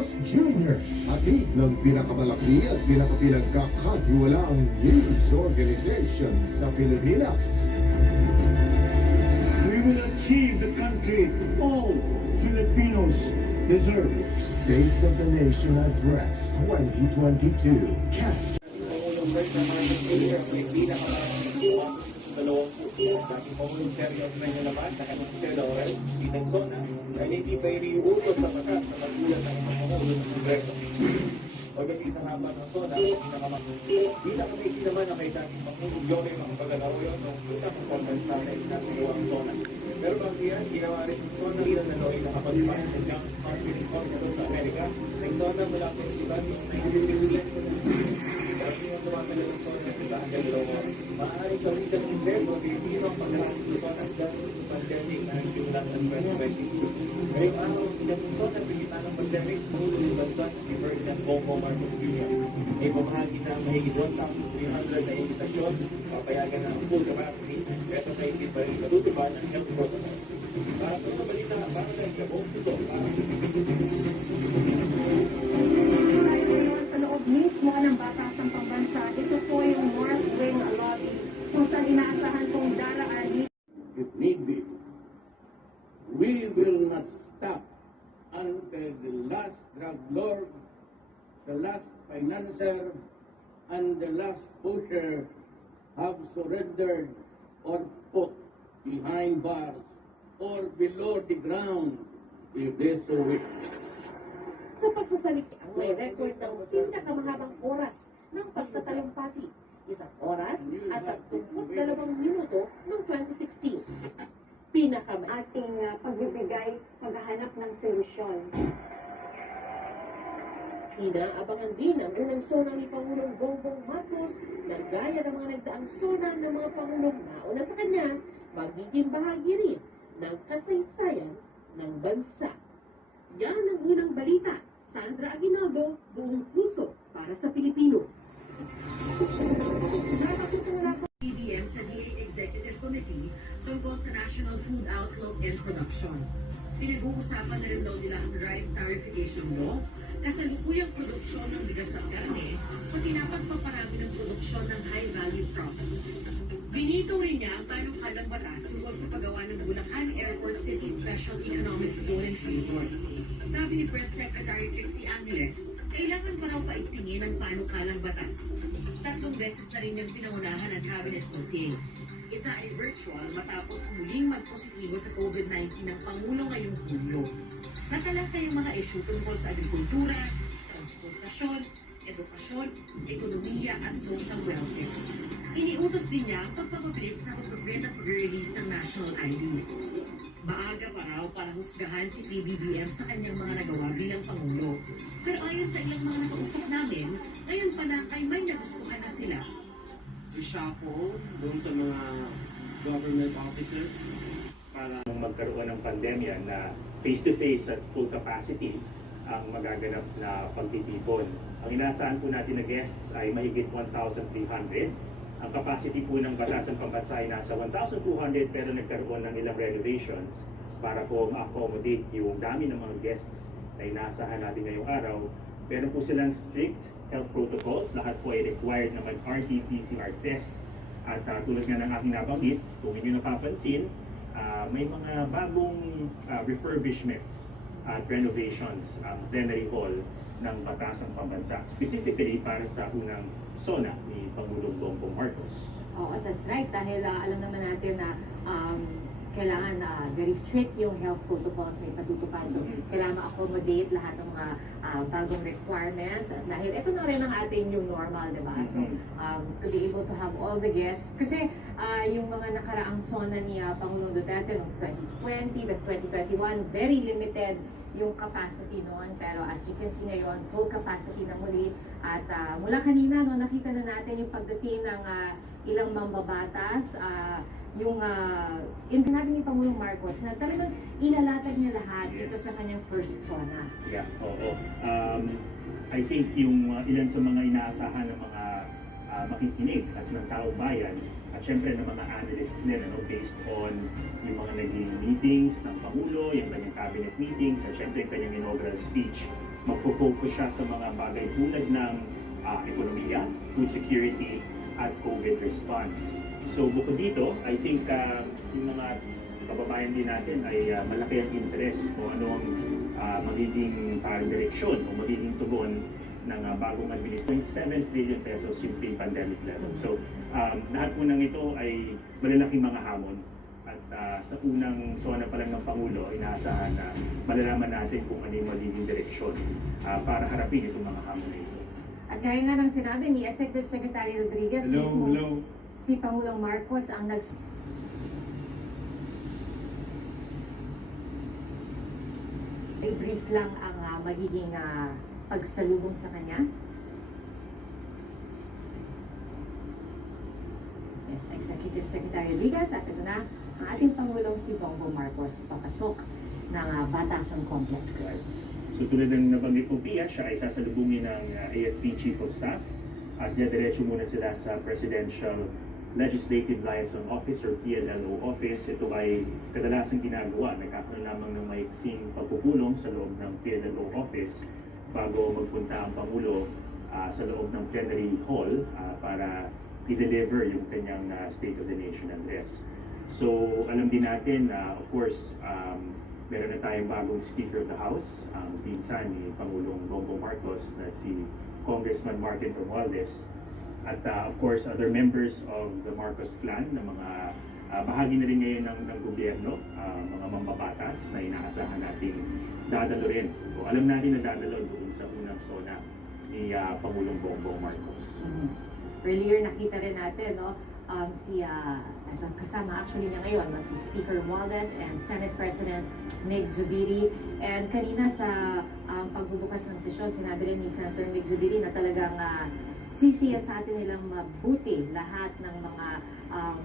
Marcos Jr., hatid ng pinakamalaki at pinakapinagkakatiwalaang news organization sa Pilipinas. We will achieve the country all Filipinos deserve. State of the Nation Address 2022. Catch. Dating Pangulong Sergio Menyo naman, nakanisir Laurel, Titang Sona, ay hindi pa iniuutos sa batas na magbulat ng mga Pangulo ng Kongreso. Pagdating sa haba ng Sona, pinakamaisi naman na kay dating Pangulong Joey Makapag-Arroyo nung unang conference natin na sinawang Sona. Pero bago yan, ginawa rin ng Sona ilan na Noy nakapag-find sa Jump Confidence Corps sa Amerika. Nag-Sona mula sa Iban noong 1950. Sabi nga tumatagal ng Sona sa hanggang dalawa. Maaaring sabihin ng Ingles o Pilipino ang pagkakasin ng Sona dahil sa pandemic na nagsimulan ng 2020. Ngayong araw, ilang ng Sona sa gitna ng pandemic, mulo ng bansa si Ferdinand Marcos Jr. Ay pamahagi na mahigit 1,300 na imitasyon, papayagan ng full capacity, pero sa isip pa rin matutupad ng health protocol. Para sa balita, para sa ikabong ito, sa loob mismo ng batasang pambansa, ito po yung North Wing Lobby kung saan inaasahan kong daraan. If need be, we will not stop until the last drug lord, the last financier, and the last pusher have surrendered or put behind bars or below the ground if they so wish. Sa pagsasalita, may record ng pinakamahabang oras ng pagtatalumpati. 1 oras at 32 minuto noong 2016. Ating pagbibigay, paghahanap ng solusyon. Inaabangan din ang unang Sona ni Pangulong Bongbong Marcos na gaya ng mga nagdaang Sona ng mga Pangulong nauna sa kanya, magiging bahagi rin ng kasaysayan ng bansa. Yan ang unang balita. Sandra Aguinaldo, buong puso para sa Pilipino. BBM sa DA Executive Committee tungkol sa National Food Outlook and Production. Pinag-uusapan na rin daw nila ang Rice Tarification Law, kasalukuyang produksyon ng bigas at karne, pati dapat paparami ng produksyon ng high-value crops. Binito rin niya ang panukalang batas tungkol sa paggawa ng Bulacan Airport City Special Economic Zone and Freeport. Sabi ni Press Secretary Trixie Angeles, kailangan pa raw paigtingin ang panukalang batas. 3 beses na rin niyang pinangunahan ang cabinet meeting. Isa ay virtual matapos muling magpositibo sa COVID-19 ng Pangulo ngayong Hulyo. Natalakay ang mga isyu tungkol sa agrikultura, transportasyon, edukasyon, ekonomiya at social welfare. Iniutos din niya ang pagpapabilis sa pag-print at pag-release ng national IDs. Maaga pa raw para husgahan si PBBM sa kanyang mga nagawa bilang Pangulo. Pero ayon sa ilang mga nakausap namin, ngayon pala ay may nagustuhan na sila. I-shuffle doon sa mga government offices para magkaroon ng pandemya na face-to-face at full capacity ang magaganap na pagtitipon. Ang inaasahan po natin na guests ay mahigit 1,300. Ang capacity po ng batasan pambansa ay nasa 1,200 pero nagkaroon ng ilang renovations para po ma-accommodate yung dami ng mga guests na inaasahan natin ngayong araw. Pero po silang strict health protocols, lahat po ay required na mag-RT-PCR test. At tulad nga ng aking nabanggit, kung hindi napapansin, may mga bagong refurbishments at renovations ang plenary hall ng Batasang Pambansa, specifically para sa unang Sona ni Pangulong Bongbong Marcos. Oo, that's right. Dahil alam naman natin na kailangan very strict yung health protocols na ipatutupad. So, kailangan ma-accommodate lahat ng mga bagong requirements. At dahil ito na rin ang ating new normal, di ba? So, to be able to have all the guests. Kasi yung mga nakaraang Sona ni Pangulong Duterte noong 2020, tas 2021, very limited yung capacity noon. Pero as you can see ngayon, full capacity na muli. At mula kanina, no, nakita na natin yung pagdating ng ilang mambabatas, yung natin ni Pangulong Marcos na talagang inalatag niya lahat dito sa kanyang first Sona. Yeah, oo. I think yung ilan sa mga inaasahan ng mga makikinig at ng taong bayan at syempre ng mga analysts din, based on yung mga naging meetings ng Pangulo, yung kanyang cabinet meetings at syempre yung kanyang inaugural speech magpo-focus siya sa mga bagay tulad ng ekonomiya, food security, at COVID response. So bukod dito, I think yung mga kababayan din natin ay malaki ang interest kung ano ang magiging direksyon o magiging tugon ng bagong administration. 7 trillion pesos yung pre-pandemic level. So lahat po ng ito ay malalaking mga hamon. At sa unang Sona pa lang ng Pangulo, inaasahan na malalaman natin kung ano yung magiging direksyon para harapin itong mga hamon na ito. At gaya nga ng sinabi ni Executive Secretary Rodriguez, mismo si Pangulong Marcos ang i-brief lang ang magiging pagsalubong sa kanya. Yes, Executive Secretary Rodriguez, at ito na ang ating Pangulong si Bongbong Marcos papasok ng Batasan Complex. Right. So tulad ng nabanggit po Pia, siya ay sasalubungin ng AFP Chief of Staff at diretso muna sila sa Presidential Legislative Liaison Office or PLLO Office. Ito ay kadalasang ginagawa. Nagkakaroon lamang ng maiksing pagpupulong sa loob ng PLLO Office bago magpunta ang Pangulo sa loob ng plenary hall para i-deliver yung kanyang State of the Nation address. So alam din natin na of course meron na tayong bagong Speaker of the House, ang pinsan ni Pangulong Bongbong Marcos na si Congressman Martin Romualdez. At of course, other members of the Marcos clan na mga bahagi na rin ngayon ng gobyerno, mga mambabatas na inaasahan nating dadalo rin. So, alam natin na dadalo doon sa unang Sona ni Pangulong Bongbong Marcos. Earlier nakita rin natin, no? Kasama actually niya ngayon, si Speaker Romualdez and Senate President Mig Zubiri. And kanina sa pagbubukas ng sesyon, sinabi rin ni Senator Mig Zubiri na talagang sisiya sa atin nilang mabuti lahat ng mga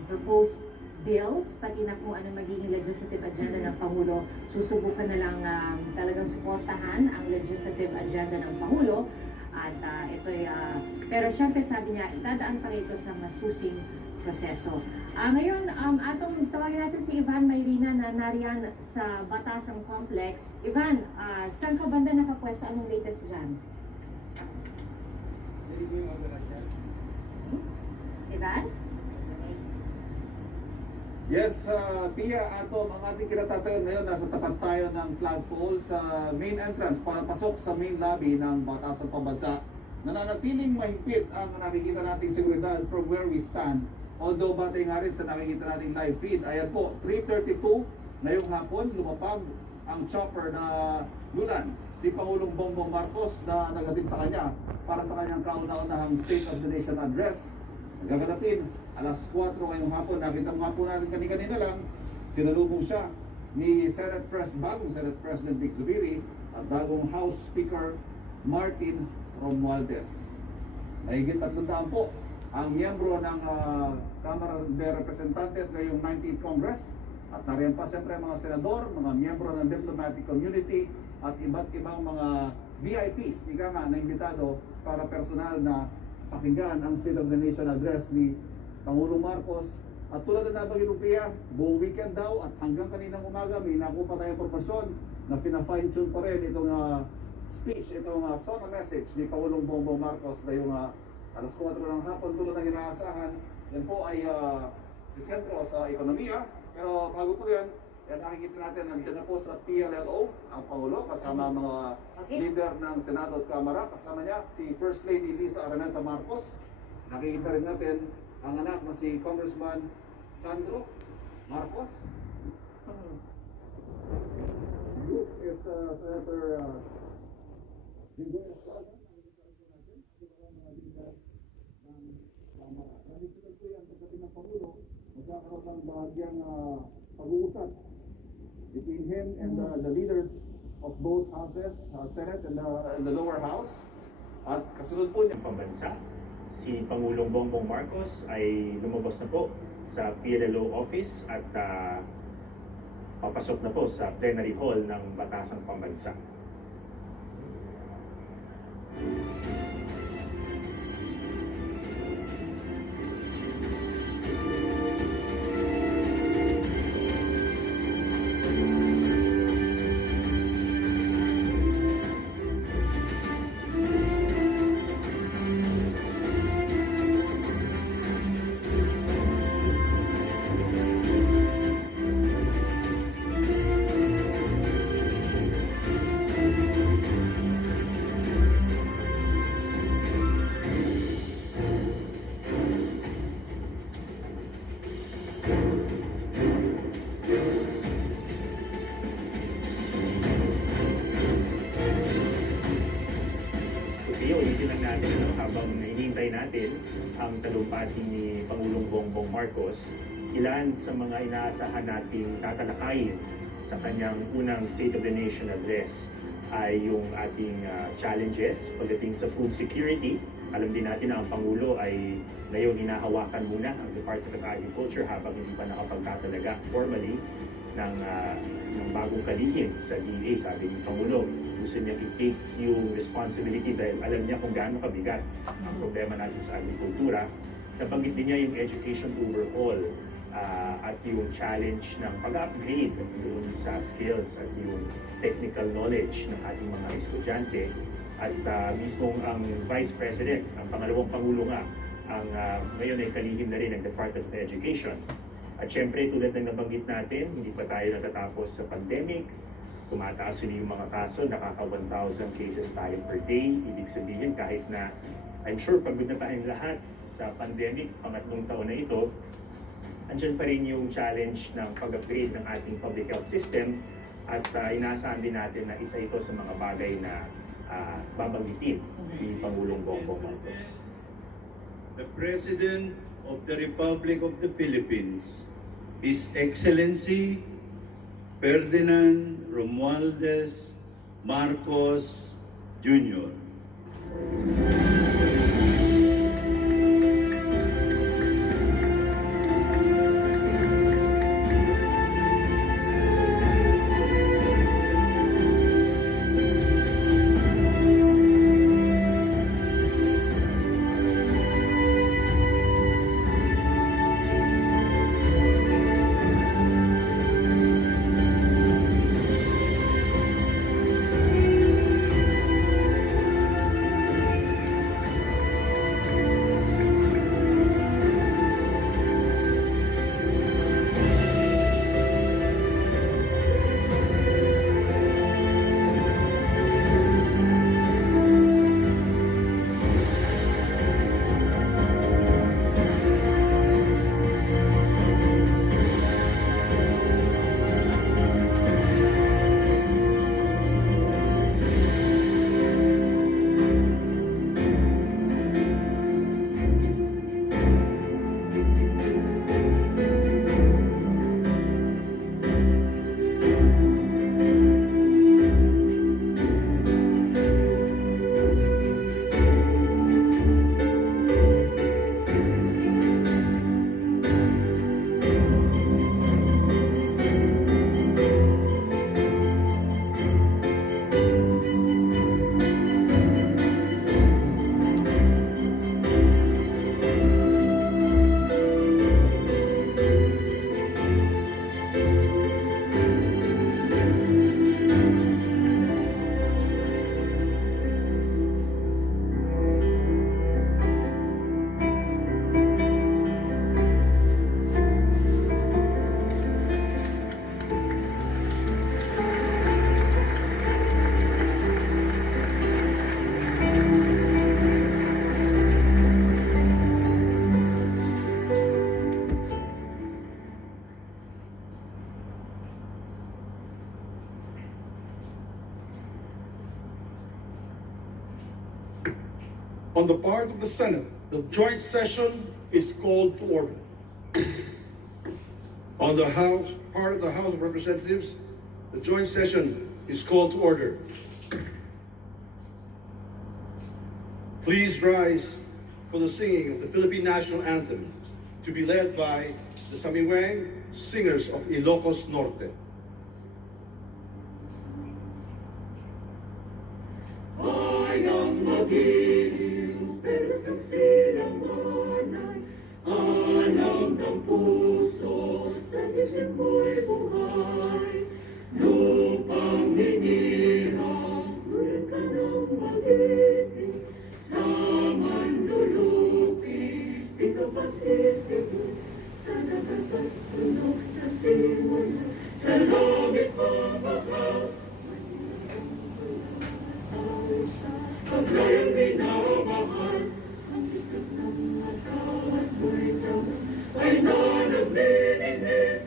proposed bills, pati na kung ano magiging legislative agenda ng Pangulo. Susubukan na lang talagang suportahan ang legislative agenda ng Pangulo. At ito'y, pero syempre sabi niya, itadaan pa rin ito sa masusing proseso. Ngayon, atong tawagin natin si Ivan Mayrina na nariyan sa Batasan Complex. Ivan, saan ka banda nakapwesto? Anong latest dyan? Ivan? Yes, Pia, ato ang ating kinatatayon ngayon, nasa tapat tayo ng flagpole sa main entrance, pasok sa main lobby ng Batasan Pambansa. Nananatiling mahigpit ang nakikita nating seguridad from where we stand. Although batay nga rin sa nakikita nating live feed, ayan po, 3:32 ngayong hapon, lumapag ang chopper na lulan si Pangulong Bongbong Marcos na naghatid sa kanya para sa kanyang kauna-unahang State of the Nation address. Gaganapin, alas 4 ngayong hapon, nakita nga po natin kanina lang, sinalubong siya ni bagong Senate President Mig Zubiri at bagong House Speaker Martin Romualdez. Mahigit 300 po ang miyembro ng Kamara de Representantes ngayong 19th Congress at nariyan pa siyempre mga senador, mga miyembro ng diplomatic community at iba't ibang mga VIPs, ika nga na imbitado para personal na pakinggan ang State of the Nation address ni Pangulong Marcos. At tulad na nabanggit ng Pia, buong weekend daw at hanggang kaninang umaga may nakuha pa tayong proporasyon na fine-tune pa rin itong speech, itong Sona message ni Pangulong Bongbong Marcos ngayong alas 4 ng hapon. Tulad ng inaasahan, yan po ay si sentro sa ekonomiya. Pero bago po yan nakikita natin, nandiyan na po sa PLLO ang Pangulo kasama mga leader ng Senado at Kamara. Kasama niya si First Lady Lisa Araneta Marcos. Nakikita rin natin ang anak na si Congressman Sandro Marcos. Group is Senator Jinggoy Estrada. Nandito po yan pagdating ng Pangulo, magkakaroon ng bahagyang pag-uusap between him and the leaders of both houses, Senate and the lower house. At kasunod po niya Pambansa, si Pangulong Bongbong Marcos ay lumabas na po sa PLLO office at papasok na po sa plenary hall ng Batasang Pambansa. natin ang talumpati ni Pangulong Bongbong Marcos, ilan sa mga inaasahan nating tatalakayin sa kanyang unang State of the Nation address ay yung ating challenges pagdating sa food security. Alam din natin na ang Pangulo ay ngayon hinahawakan muna ang Department of Agriculture habang hindi pa nakapagtatalaga formally ng bagong kalihim sa DA. Sabi ni Pangulo, gusto niya i-take yung responsibility dahil alam niya kung gaano kabigat ang problema natin sa agrikultura. Nabanggit din niya yung education overhaul at yung challenge ng pag-upgrade doon sa skills at yung technical knowledge ng ating mga estudyante. At mismong ang Vice President, ang pangalawang Pangulo nga, ang ngayon ay kalihim na rin ng Department of Education. At syempre, tulad ng nabanggit natin, hindi pa tayo natatapos sa pandemic. Tumataas rin yung mga kaso, nakaka 1,000 cases tayo per day. Ibig sabihin, kahit na I'm sure pagod na tayong lahat sa pandemic, pangatlong taon na ito, andyan pa rin yung challenge ng pag-upgrade ng ating public health system at inaasahan din natin na isa ito sa mga bagay na babanggitin ni Pangulong Bongbong Marcos. The President of the Republic of the Philippines, His Excellency Ferdinand Romualdez Marcos Jr. On the part of the Senate, the joint session is called to order. On the part of the House of Representatives, the joint session is called to order. Please rise for the singing of the Philippine National Anthem, to be led by the Samiwang Singers of Ilocos Norte. Alam ng puso sa dilim mo'y buhay, lupang hinirang, ulit ka ng mag-ibig, sa manlulupi, di ka pasisipin, sa dagat at tunog sa simula, sa langit mabakaw, paglayang minamahal, ang isip ng mataw at mo'y tawag, ay nanagdidinig.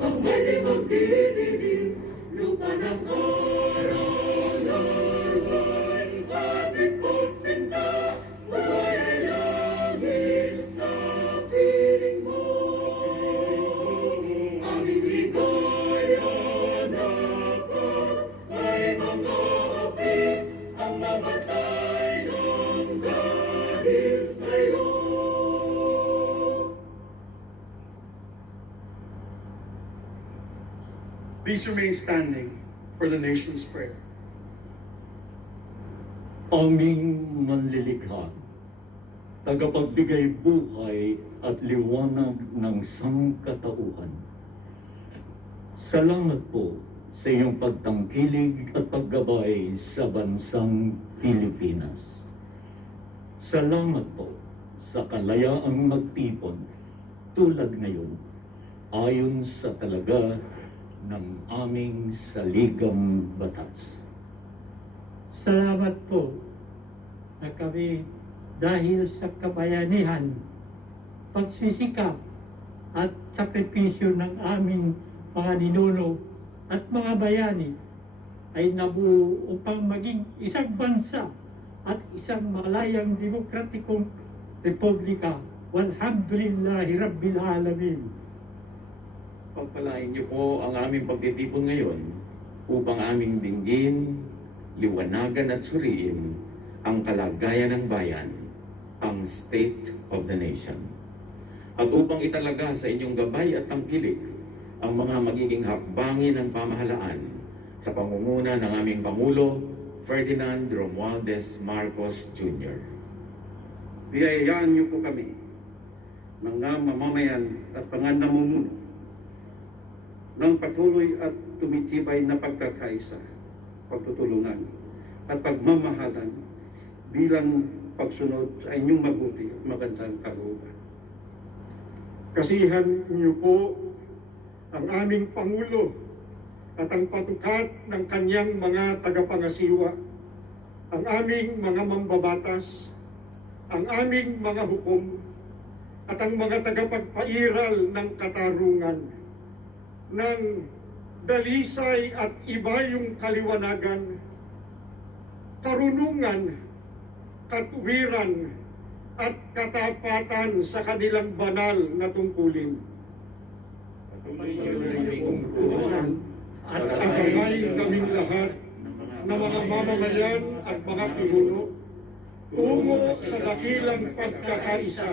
Pag may di magdidinig, lupa ng araw, larway, Please remain standing for the nation's prayer. Aming manlilikha, tagapagbigay buhay at liwanag ng sangkatauhan. Salamat po sa iyong pagtangkilig at paggabay sa bansang Pilipinas. Salamat po sa kalayaang magtipon tulad ngayon ayon sa talaga ng aming saligang batas. Salamat po na kami dahil sa kabayanihan, pagsisikap at sakripisyo ng aming mga ninuno at mga bayani ay nabuo upang maging isang bansa at isang malayang demokratikong republika. Walhamdulillahi Rabbil Alamin. Pagpalain niyo po ang aming pagtitipon ngayon upang aming dinggin, liwanagan at suriin ang kalagayan ng bayan, ang state of the nation. At upang italaga sa inyong gabay at tangkilik ang mga magiging hakbangin ng pamahalaan sa pangunguna ng aming Pangulo, Ferdinand Romualdez Marcos Jr. Biyayaan niyo po kami, mga mamamayan at mga namumuno, ng patuloy at tumitibay na pagkakaisa, pagtutulungan at pagmamahalan bilang pagsunod sa inyong mabuti at magandang kalooban. Kasihan niyo po ang aming Pangulo at ang patukat ng kanyang mga tagapangasiwa, ang aming mga mambabatas, ang aming mga hukom, at ang mga tagapagpairal ng katarungan, ng dalisay at ibayong kaliwanagan, karunungan, katuwiran, at katapatan sa kanilang banal na tungkulin. At agaway kaming lahat na mga mamamayan at mga pinuno tungo sa dakilang pagkakaisa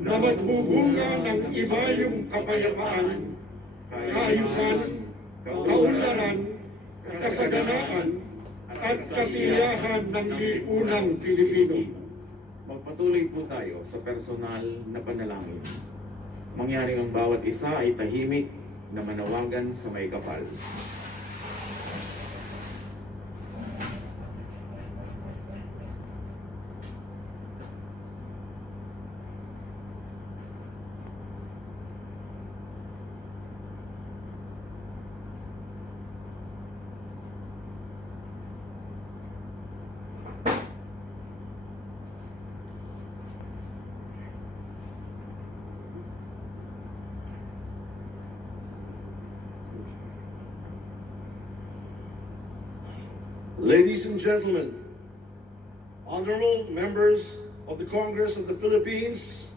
na magbubunga ng ibayong kapayapaan, kaayusan, kaunlaran, kasaganaan, at kasiyahan ng lipunang Pilipino. Magpatuloy po tayo sa personal na panalangin. Mangyaring ang bawat isa ay tahimik na manawagan sa may kapal. Ladies and gentlemen, honorable members of the Congress of the Philippines,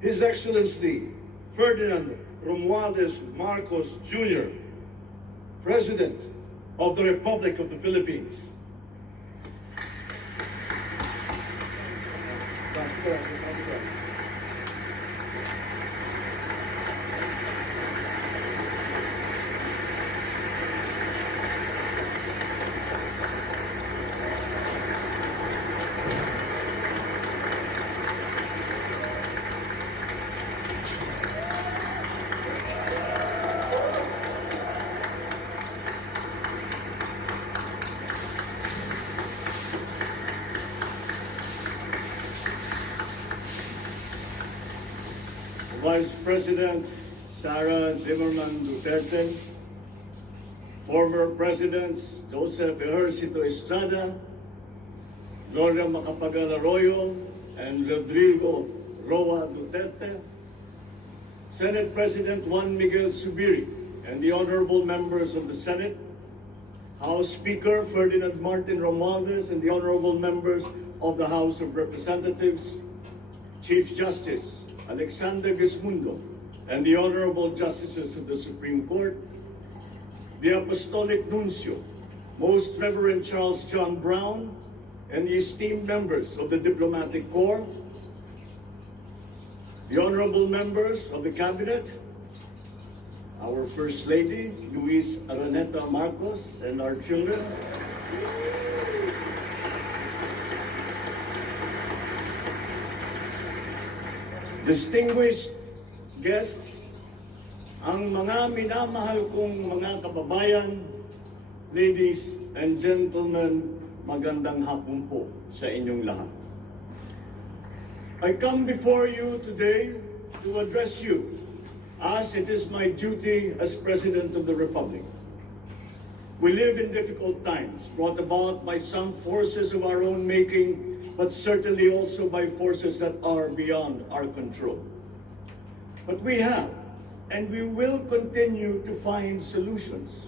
His Excellency Ferdinand Romualdez Marcos Jr., President of the Republic of the Philippines. Vice President Sara Zimmerman Duterte, former Presidents Joseph Ejercito Estrada, Gloria Macapagal Arroyo, and Rodrigo Roa Duterte, Senate President Juan Miguel Zubiri, and the honorable members of the Senate, House Speaker Ferdinand Martin Romualdez, and the honorable members of the House of Representatives, Chief Justice Alexander Gismundo, and the honorable justices of the Supreme Court, the Apostolic Nuncio, Most Reverend Charles John Brown, and the esteemed members of the Diplomatic Corps, the honorable members of the Cabinet, our First Lady, Luis Araneta Marcos, and our children. Distinguished guests, ang mga minamahal kong mga kababayan, ladies and gentlemen, magandang hapon po sa inyong lahat. I come before you today to address you as it is my duty as President of the Republic. We live in difficult times, brought about by some forces of our own making, but certainly also by forces that are beyond our control. But we have, and we will continue to find solutions,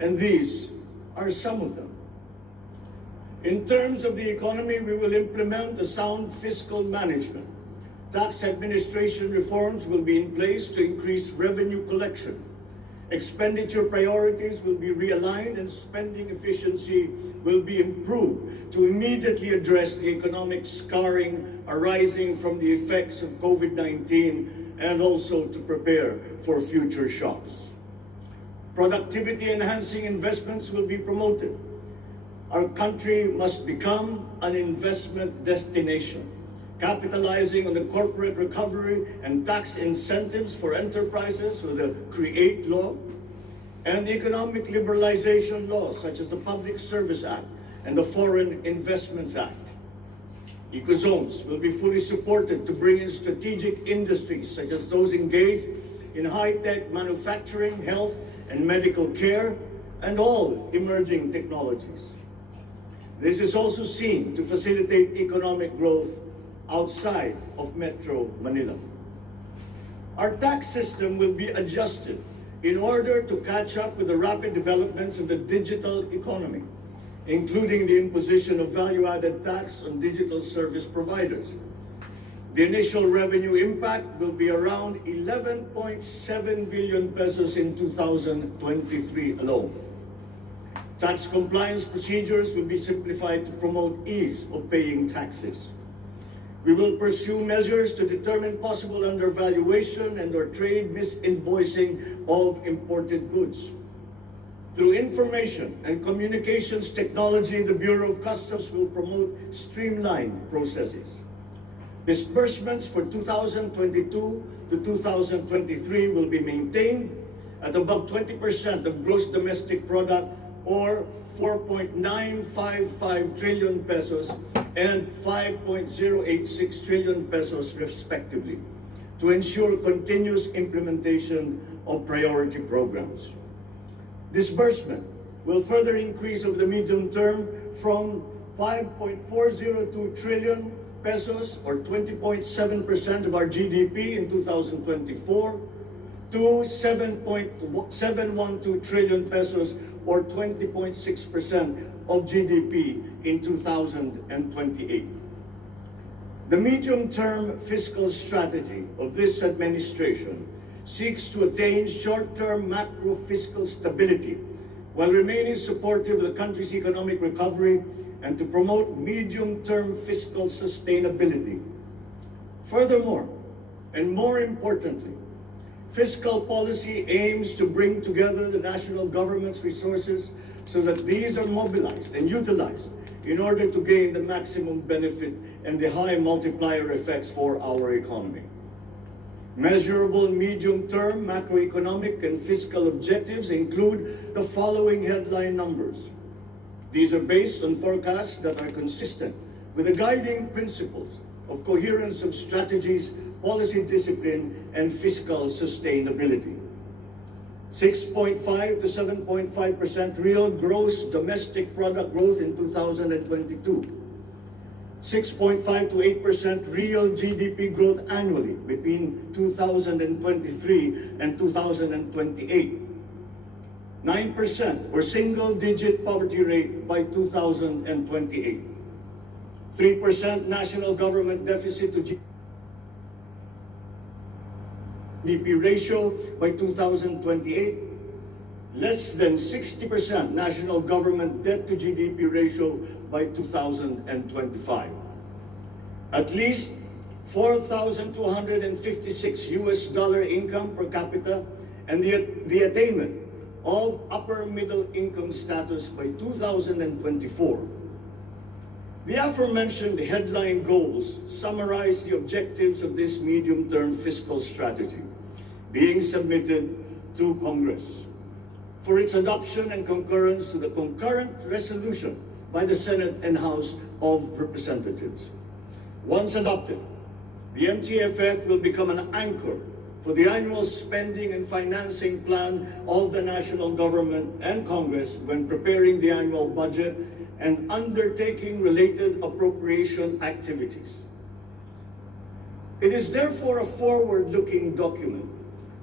and these are some of them. In terms of the economy, we will implement a sound fiscal management. Tax administration reforms will be in place to increase revenue collection. Expenditure priorities will be realigned and spending efficiency will be improved to immediately address the economic scarring arising from the effects of COVID-19 and also to prepare for future shocks. Productivity-enhancing investments will be promoted. Our country must become an investment destination, capitalizing on the corporate recovery and tax incentives for enterprises with the CREATE law and economic liberalization laws such as the Public Service Act and the Foreign Investments Act. Ecozones will be fully supported to bring in strategic industries such as those engaged in high-tech manufacturing, health and medical care, and all emerging technologies. This is also seen to facilitate economic growth outside of Metro Manila. Our tax system will be adjusted in order to catch up with the rapid developments of the digital economy, including the imposition of value-added tax on digital service providers. The initial revenue impact will be around 11.7 billion pesos in 2023 alone. Tax compliance procedures will be simplified to promote ease of paying taxes. We will pursue measures to determine possible undervaluation and or trade misinvoicing of imported goods. Through information and communications technology, the Bureau of Customs will promote streamlined processes. Disbursements for 2022 to 2023 will be maintained at above 20% of gross domestic product or 4.955 trillion pesos and 5.086 trillion pesos respectively to ensure continuous implementation of priority programs. Disbursement will further increase over the medium term from 5.402 trillion pesos or 20.7% of our GDP in 2024 to 7.712 trillion pesos or 20.6% of GDP in 2028. The medium-term fiscal strategy of this administration seeks to attain short-term macro-fiscal stability while remaining supportive of the country's economic recovery and to promote medium-term fiscal sustainability. Furthermore, and more importantly, fiscal policy aims to bring together the national government's resources so that these are mobilized and utilized in order to gain the maximum benefit and the high multiplier effects for our economy. Measurable medium-term macroeconomic and fiscal objectives include the following headline numbers. These are based on forecasts that are consistent with the guiding principles of coherence of strategies, policy discipline, and fiscal sustainability. 6.5 to 7.5% real gross domestic product growth in 2022. 6.5 to 8% real GDP growth annually between 2023 and 2028. 9% or single-digit poverty rate by 2028. 3% national government deficit to GDP ratio by 2028, less than 60% national government debt to GDP ratio by 2025. At least $4,256 income per capita and the attainment of upper middle income status by 2024. The aforementioned headline goals summarize the objectives of this medium-term fiscal strategy being submitted to Congress for its adoption and concurrence to the concurrent resolution by the Senate and House of Representatives. Once adopted, the MTFF will become an anchor for the annual spending and financing plan of the national government and Congress when preparing the annual budget and undertaking related appropriation activities. It is therefore a forward-looking document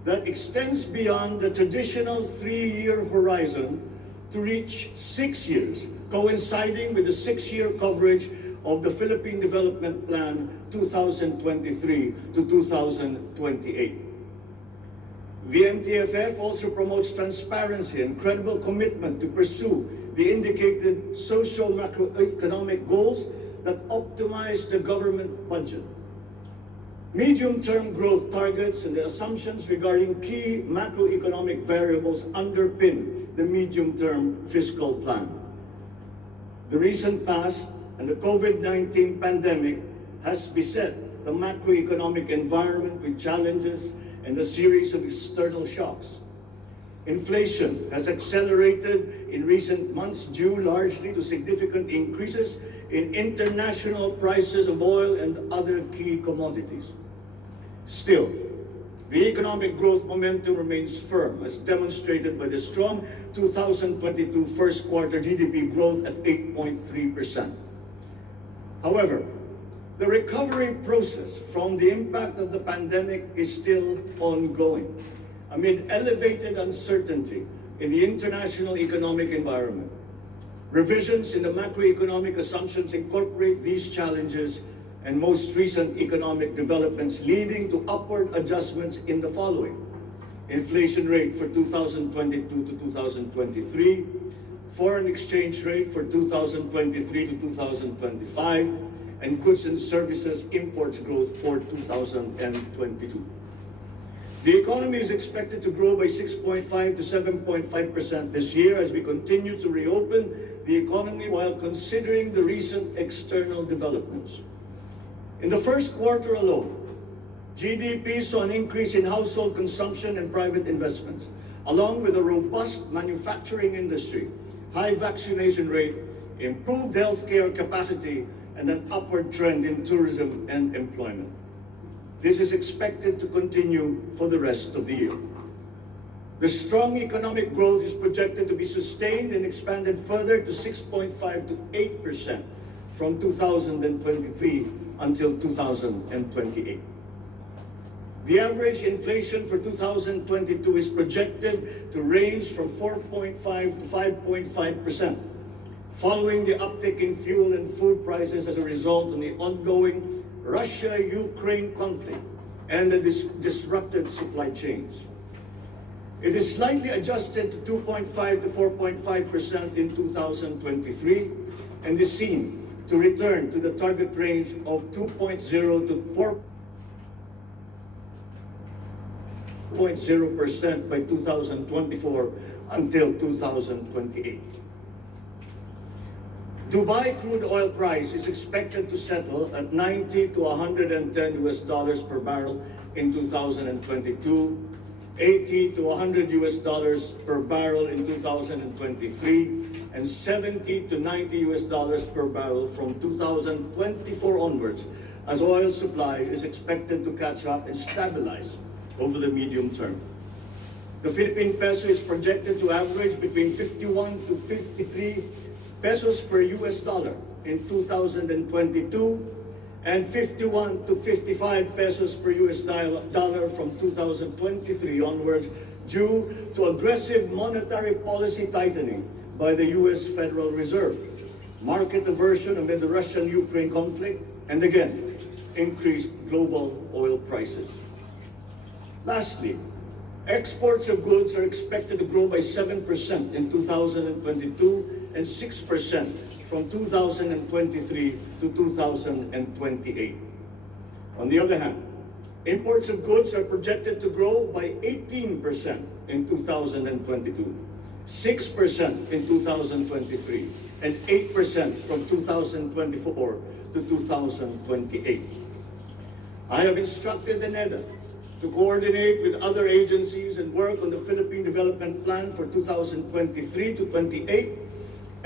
that extends beyond the traditional 3-year horizon to reach 6 years, coinciding with the 6-year coverage of the Philippine Development Plan 2023 to 2028. The MTFF also promotes transparency and credible commitment to pursue the indicated socio-macroeconomic goals that optimize the government budget. Medium-term growth targets and the assumptions regarding key macroeconomic variables underpin the medium-term fiscal plan. The recent past and the COVID-19 pandemic has beset the macroeconomic environment with challenges and a series of external shocks. Inflation has accelerated in recent months due largely to significant increases in international prices of oil and other key commodities. Still, the economic growth momentum remains firm, as demonstrated by the strong 2022 first quarter GDP growth at 8.3%. However, the recovery process from the impact of the pandemic is still ongoing, amid elevated uncertainty in the international economic environment. Revisions in the macroeconomic assumptions incorporate these challenges and most recent economic developments, leading to upward adjustments in the following: inflation rate for 2022 to 2023, foreign exchange rate for 2023 to 2025, and goods and services imports growth for 2022. The economy is expected to grow by 6.5 to 7.5% this year as we continue to reopen the economy while considering the recent external developments. In the first quarter alone, GDP saw an increase in household consumption and private investments, along with a robust manufacturing industry, high vaccination rate, improved healthcare capacity, and an upward trend in tourism and employment. This is expected to continue for the rest of the year. The strong economic growth is projected to be sustained and expanded further to 6.5 to 8% from 2023 until 2028. The average inflation for 2022 is projected to range from 4.5 to 5.5%, following the uptick in fuel and food prices as a result of the ongoing Russia-Ukraine conflict and the disrupted supply chains. It is slightly adjusted to 2.5 to 4.5% in 2023 and is seen to return to the target range of 2.0 to 4.0% by 2024 until 2028. Dubai crude oil price is expected to settle at $90 to $110 per barrel in 2022, $80 to $100 per barrel in 2023, and $70 to $90 per barrel from 2024 onwards, as oil supply is expected to catch up and stabilize over the medium term. The Philippine peso is projected to average between 51 to 53 pesos per US dollar in 2022 and 51 to 55 pesos per US dollar from 2023 onwards, due to aggressive monetary policy tightening by the US Federal Reserve, market aversion amid the Russian-Ukraine conflict, and again, increased global oil prices. Lastly, exports of goods are expected to grow by 7% in 2022 and 6% from 2023 to 2028. On the other hand, Imports of goods are projected to grow by 18% in 2022, 6% in 2023, and 8% from 2024 to 2028. I have instructed the NEDA to coordinate with other agencies and work on the Philippine Development Plan for 2023 to 28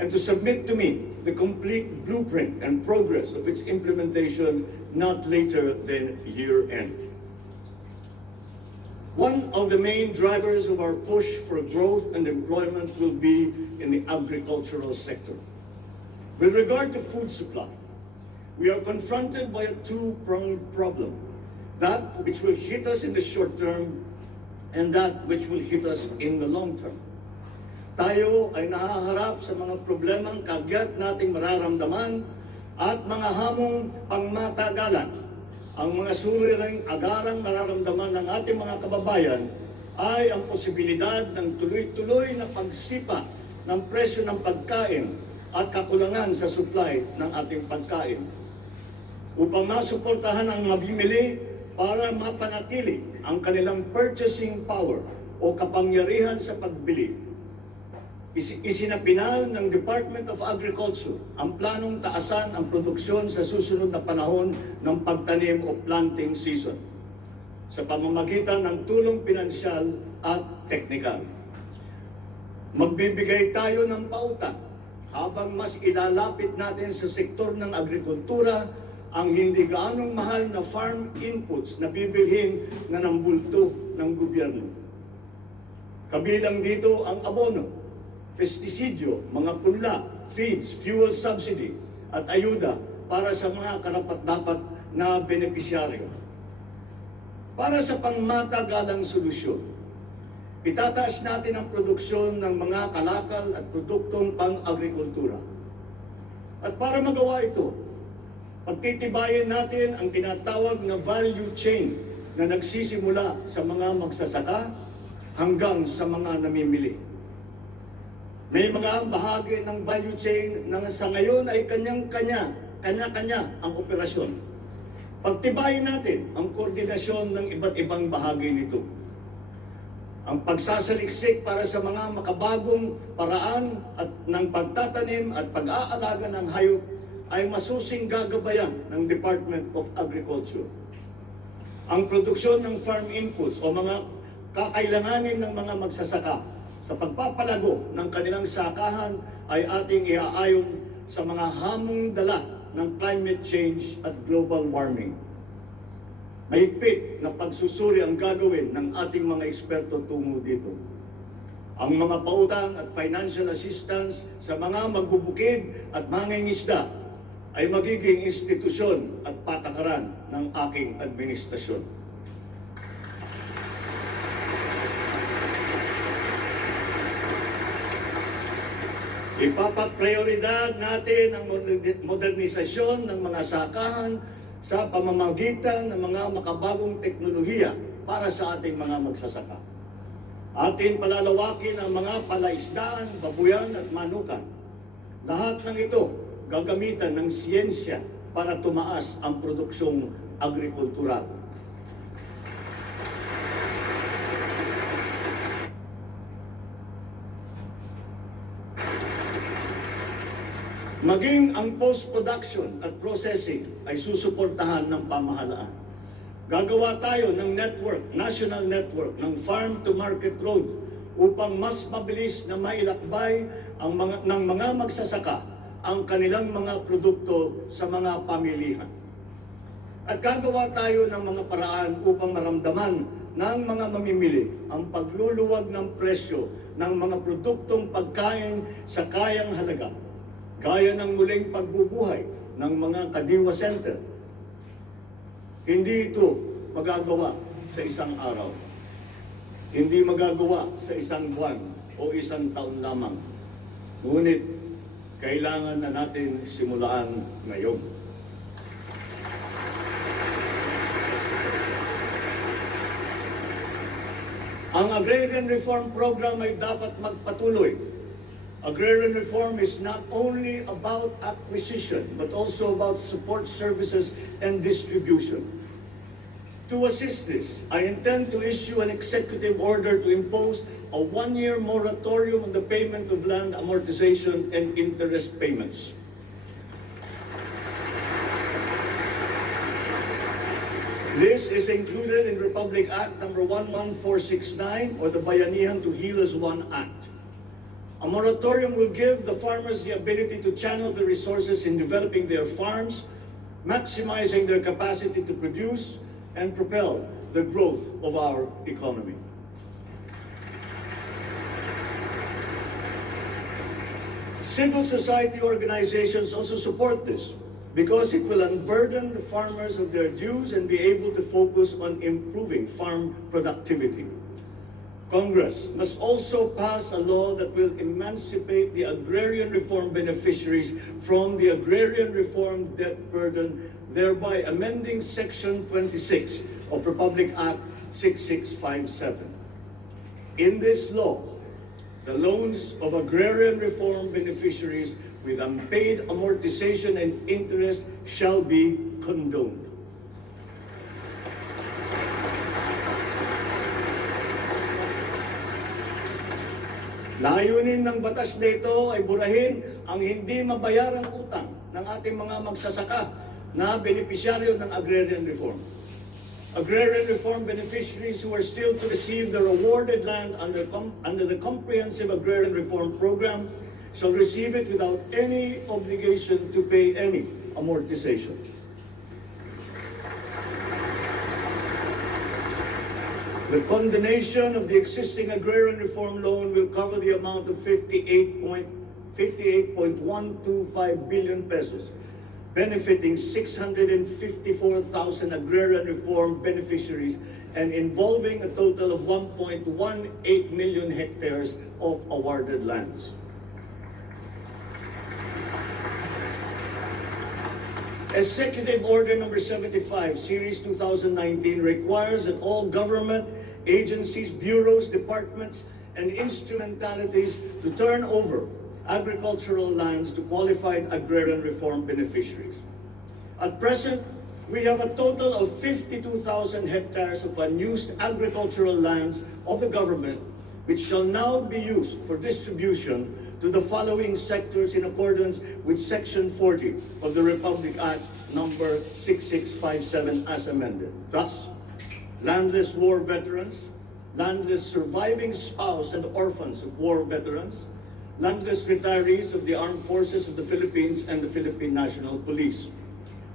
and to submit to me the complete blueprint and progress of its implementation not later than year end. One of the main drivers of our push for growth and employment will be in the agricultural sector. With regard to food supply, we are confronted by a two-pronged problem. That which will hit us in the short term and that which will hit us in the long term. Tayo ay nahaharap sa mga problemang kagyat nating mararamdaman at mga hamong pangmatagalan. Ang mga suliraning agarang nararamdaman ng ating mga kababayan ay ang posibilidad ng tuloy-tuloy na pagsipa ng presyo ng pagkain at kakulangan sa supply ng ating pagkain. Upang masuportahan ang mabimili para mapanatili ang kanilang purchasing power o kapangyarihan sa pagbili, isinapinal ng Department of Agriculture ang planong taasan ang produksyon sa susunod na panahon ng pagtanim o planting season sa pamamagitan ng tulong pinansyal at teknikal. Magbibigay tayo ng pauta habang mas ilalapit natin sa sektor ng agrikultura ang hindi gaanong mahal na farm inputs na bibilhin na ng bulto ng gobyerno. Kabilang dito ang abono, pestisidyo, mga punla, feeds, fuel subsidy, at ayuda para sa mga karapat-dapat na benepisyaryo. Para sa pangmatagalang solusyon, itataas natin ang produksyon ng mga kalakal at produktong pang-agrikultura. At para magawa ito, pagtitibayin natin ang tinatawag na value chain na nagsisimula sa mga magsasaka hanggang sa mga namimili. May mga bahagi ng value chain na sa ngayon ay kanya-kanya ang operasyon. Pagtibayin natin ang koordinasyon ng iba't ibang bahagi nito. Ang pagsasaliksik para sa mga makabagong paraan at ng pagtatanim at pag-aalaga ng hayop ay masusing gagabayan ng Department of Agriculture. Ang produksyon ng farm inputs o mga kakailanganin ng mga magsasaka sa pagpapalago ng kanilang sakahan ay ating iaayon sa mga hamong dala ng climate change at global warming. Mahigpit na pagsusuri ang gagawin ng ating mga eksperto tungo dito. Ang mga pautang at financial assistance sa mga magbubukid at mangingisda ay magiging institusyon at patakaran ng aking administrasyon. Ipapaprioridad natin ang modernisasyon ng mga sakahan sa pamamagitan ng mga makabagong teknolohiya para sa ating mga magsasaka. Atin palalawakin ang mga palaisdaan, babuyan at manukan. Lahat ng ito gagamitan ng siyensya para tumaas ang produksyong agrikultural. Maging ang post-production at processing ay susuportahan ng pamahalaan. Gagawa tayo ng network, national network ng farm-to-market road upang mas mabilis na mailakbay ng mga magsasaka ang kanilang mga produkto sa mga pamilihan. At gagawa tayo ng mga paraan upang maramdaman ng mga mamimili ang pagluluwag ng presyo ng mga produktong pagkain sa kayang halaga, gaya ng muling pagbubuhay ng mga Kadiwa Center. Hindi ito magagawa sa isang araw. Hindi magagawa sa isang buwan o isang taon lamang. Ngunit, kailangan na natin simulaan ngayon. Ang Agrarian Reform Program ay dapat magpatuloy. Agrarian reform is not only about acquisition, but also about support services and distribution. To assist this, I intend to issue an executive order to impose a one-year moratorium on the payment of land amortization and interest payments. This is included in Republic Act number 11469 or the Bayanihan to Heal as One Act. A moratorium will give the farmers the ability to channel the resources in developing their farms, maximizing their capacity to produce, and propel the growth of our economy. Civil society organizations also support this because it will unburden the farmers of their dues and be able to focus on improving farm productivity. Congress must also pass a law that will emancipate the agrarian reform beneficiaries from the agrarian reform debt burden, thereby amending Section 26 of Republic Act 6657. In this law, the loans of agrarian reform beneficiaries with unpaid amortization and interest shall be condoned. Layunin ng batas nito ay burahin ang hindi mabayarang utang ng ating mga magsasaka na benepisyaryo ng agrarian reform. Agrarian reform beneficiaries who are still to receive their awarded land under the Comprehensive Agrarian Reform Program shall receive it without any obligation to pay any amortization. The condonation of the existing agrarian reform loan will cover the amount of 58.125 billion pesos, benefiting 654,000 agrarian reform beneficiaries and involving a total of 1.18 million hectares of awarded lands. Executive Order number 75, Series 2019 requires that all government agencies, bureaus, departments, and instrumentalities to turn over agricultural lands to qualified agrarian reform beneficiaries. At present, we have a total of 52,000 hectares of unused agricultural lands of the government, which shall now be used for distribution to the following sectors in accordance with Section 40 of the Republic Act number 6657 as amended. Thus, landless war veterans, landless surviving spouse and orphans of war veterans, landless retirees of the Armed Forces of the Philippines and the Philippine National Police.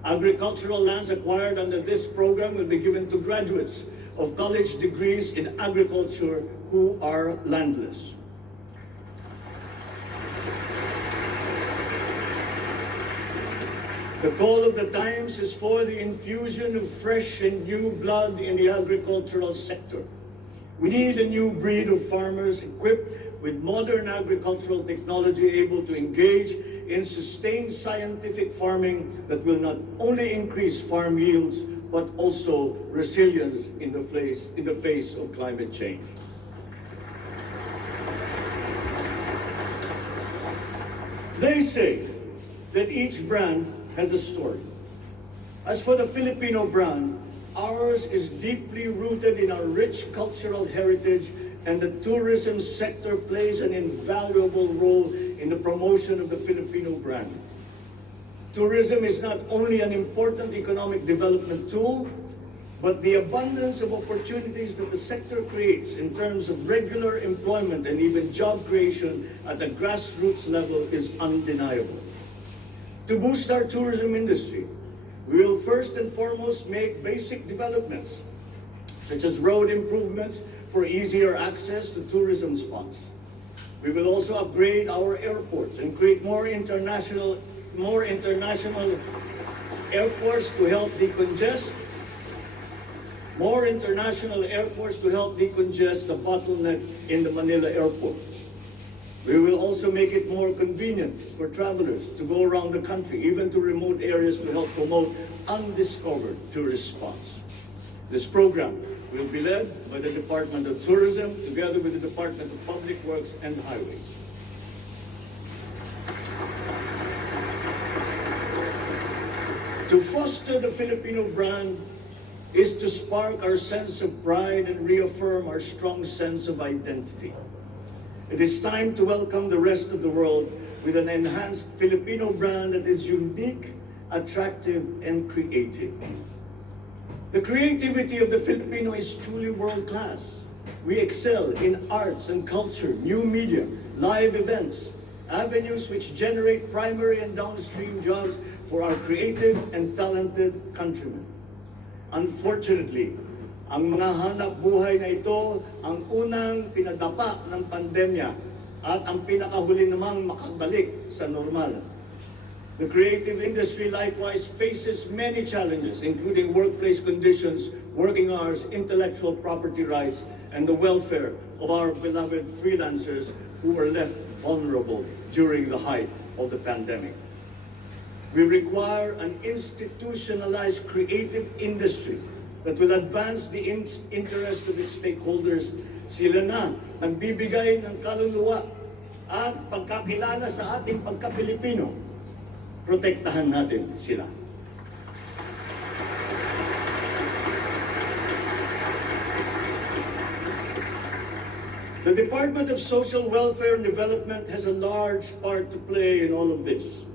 Agricultural lands acquired under this program will be given to graduates of college degrees in agriculture who are landless. The call of the times is for the infusion of fresh and new blood in the agricultural sector. We need a new breed of farmers equipped with modern agricultural technology able to engage in sustained scientific farming that will not only increase farm yields but also resilience in the face of climate change. They say that each brand has a story. As for the Filipino brand, ours is deeply rooted in our rich cultural heritage, and the tourism sector plays an invaluable role in the promotion of the Filipino brand. Tourism is not only an important economic development tool, but the abundance of opportunities that the sector creates in terms of regular employment and even job creation at the grassroots level is undeniable. To boost our tourism industry, we will first and foremost make basic developments, such as road improvements for easier access to tourism spots. We will also upgrade our airports and create more international airports to help decongest the bottleneck in the Manila airport. We will also make it more convenient for travelers to go around the country, even to remote areas, to help promote undiscovered tourist spots. This program will be led by the Department of Tourism together with the Department of Public Works and Highways. To foster the Filipino brand, is to spark our sense of pride and reaffirm our strong sense of identity. It is time to welcome the rest of the world with an enhanced Filipino brand that is unique, attractive, and creative. The creativity of the Filipino is truly world-class. We excel in arts and culture, new media, live events, avenues which generate primary and downstream jobs for our creative and talented countrymen. Unfortunately, ang mga hanap buhay na ito ang unang pinadapa ng pandemya at ang pinakahuli namang makabalik sa normal. The creative industry likewise faces many challenges, including workplace conditions, working hours, intellectual property rights, and the welfare of our beloved freelancers who were left vulnerable during the height of the pandemic. We require an institutionalized creative industry that will advance the interest of its stakeholders. Sila na nagbibigay ng kaluluwa at pagkakilala sa ating pagka-Pilipino. Protektahan natin sila. The Department of Social Welfare and Development has a large part to play in all of this.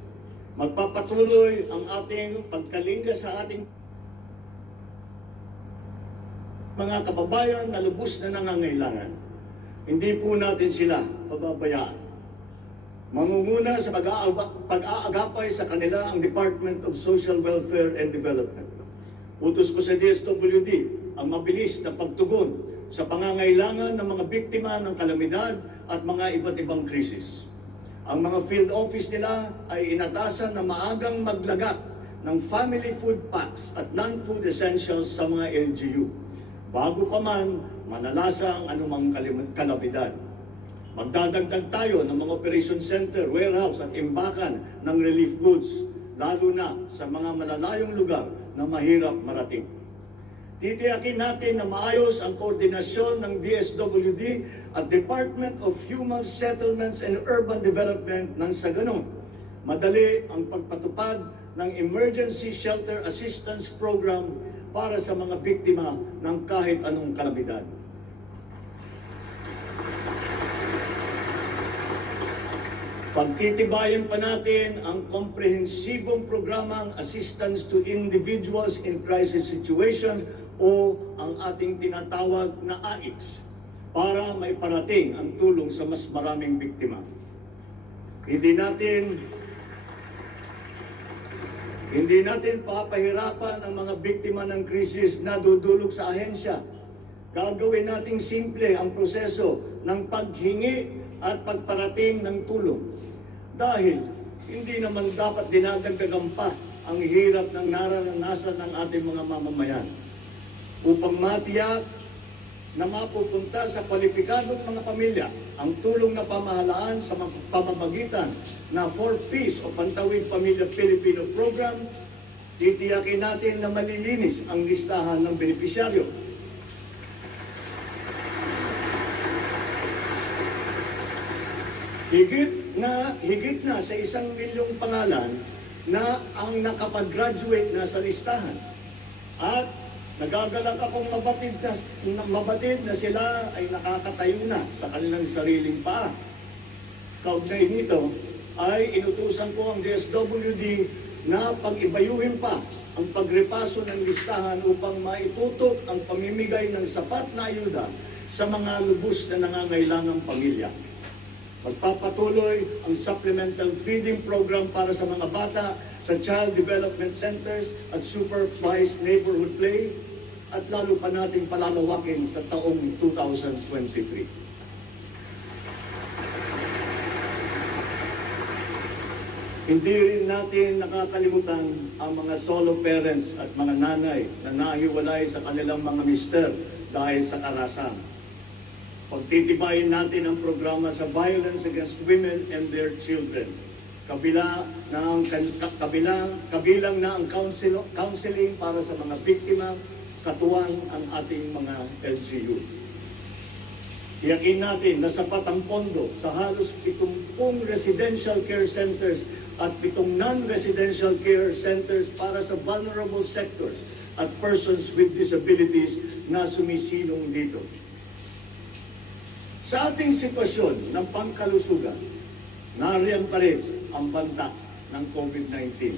Magpapatuloy ang ating pagkalinga sa ating mga kababayan na lubos na nangangailangan. Hindi po natin sila pababayaan. Mangunguna sa pag-aagapay sa kanila ang Department of Social Welfare and Development. Utos ko sa DSWD ang mabilis na pagtugon sa pangangailangan ng mga biktima ng kalamidad at mga iba't ibang krisis. Ang mga field office nila ay inatasan na maagang maglagat ng family food packs at non-food essentials sa mga LGU, bago pa man manalasa ang anumang kalamidad. Magdadagdag tayo ng mga operation center, warehouse at imbakan ng relief goods, lalo na sa mga malalayong lugar na mahirap marating. Titiyakin natin na maayos ang koordinasyon ng DSWD at Department of Human Settlements and Urban Development nang sa ganon madali ang pagpatupad ng Emergency Shelter Assistance Program para sa mga biktima ng kahit anong kalamidad. Pagtitibayan pa natin ang komprehensibong programang Assistance to Individuals in Crisis Situations o ang ating tinatawag na AICS para maiparating ang tulong sa mas maraming biktima. Hindi natin papahirapan ang mga biktima ng krisis na dudulog sa ahensya. Gagawin nating simple ang proseso ng paghingi at pagparating ng tulong. Dahil hindi naman dapat dinadagdagan pa ang hirap ng nararanasan ng ating mga mamamayan. Upang matiyak na mapupunta sa kwalipikadong mga pamilya ang tulong na pamahalaan sa pamamagitan na 4Ps o Pantawid Pamilya Pilipino Program, titiyakin natin na malilinis ang listahan ng benepisyaryo. Higit na sa 1 milyong pangalan na ang nakapag-graduate na sa listahan. At nagagalak akong mabatid na sila ay nakakatayo na sa kanilang sariling paa. Kaugnay nito ay inutusan ko ang DSWD na pag-ibayuhin pa ang pagrepaso ng listahan upang maitutok ang pamimigay ng sapat na ayuda sa mga lubos na nangangailangang pamilya. Magpapatuloy ang supplemental feeding program para sa mga bata sa Child Development Centers at Supervised Neighborhood Play at lalo pa natin palalawakin sa taong 2023. Hindi rin natin nakakalimutan ang mga solo parents at mga nanay na nahiwalay sa kanilang mga mister dahil sa karahasan. Pagtitibayin natin ang programa sa violence against women and their children. Kabilang na ang counseling para sa mga biktima, katuwang ang ating mga LGU. Tiyakin natin na sapat ang pondo sa halos 70 residential care centers at 7 non-residential care centers para sa vulnerable sectors at persons with disabilities na sumisilong dito. Sa ating sitwasyon ng pangkalusugan, nariyan pa rin ang banta ng COVID-19.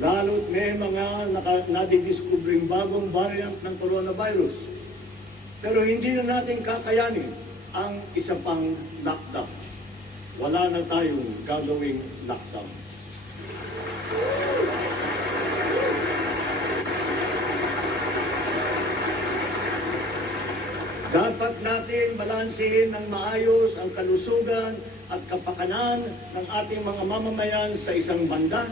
Lalo't may mga nadidiscovering bagong variant ng coronavirus. Pero hindi na natin kakayanin ang isa pang lockdown. Wala na tayong gagawing lockdown. Dapat natin balansehin ng maayos ang kalusugan at kapakanan ng ating mga mamamayan sa isang banda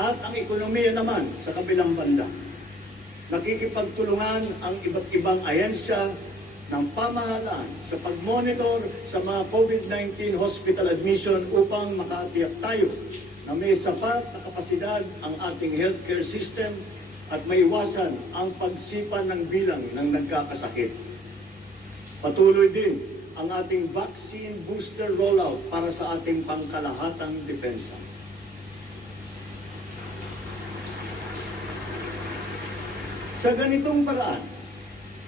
at ang ekonomiya naman sa kabilang banda. Nakikipagtulungan ang iba't ibang ahensya ng pamahalaan sa pag-monitor sa mga COVID-19 hospital admission upang makatiyak tayo na may sapat na kapasidad ang ating healthcare system at maiwasan ang pagsipa ng bilang ng nagkakasakit. Patuloy din ang ating vaccine booster rollout para sa ating pangkalahatang depensa. Sa ganitong paraan,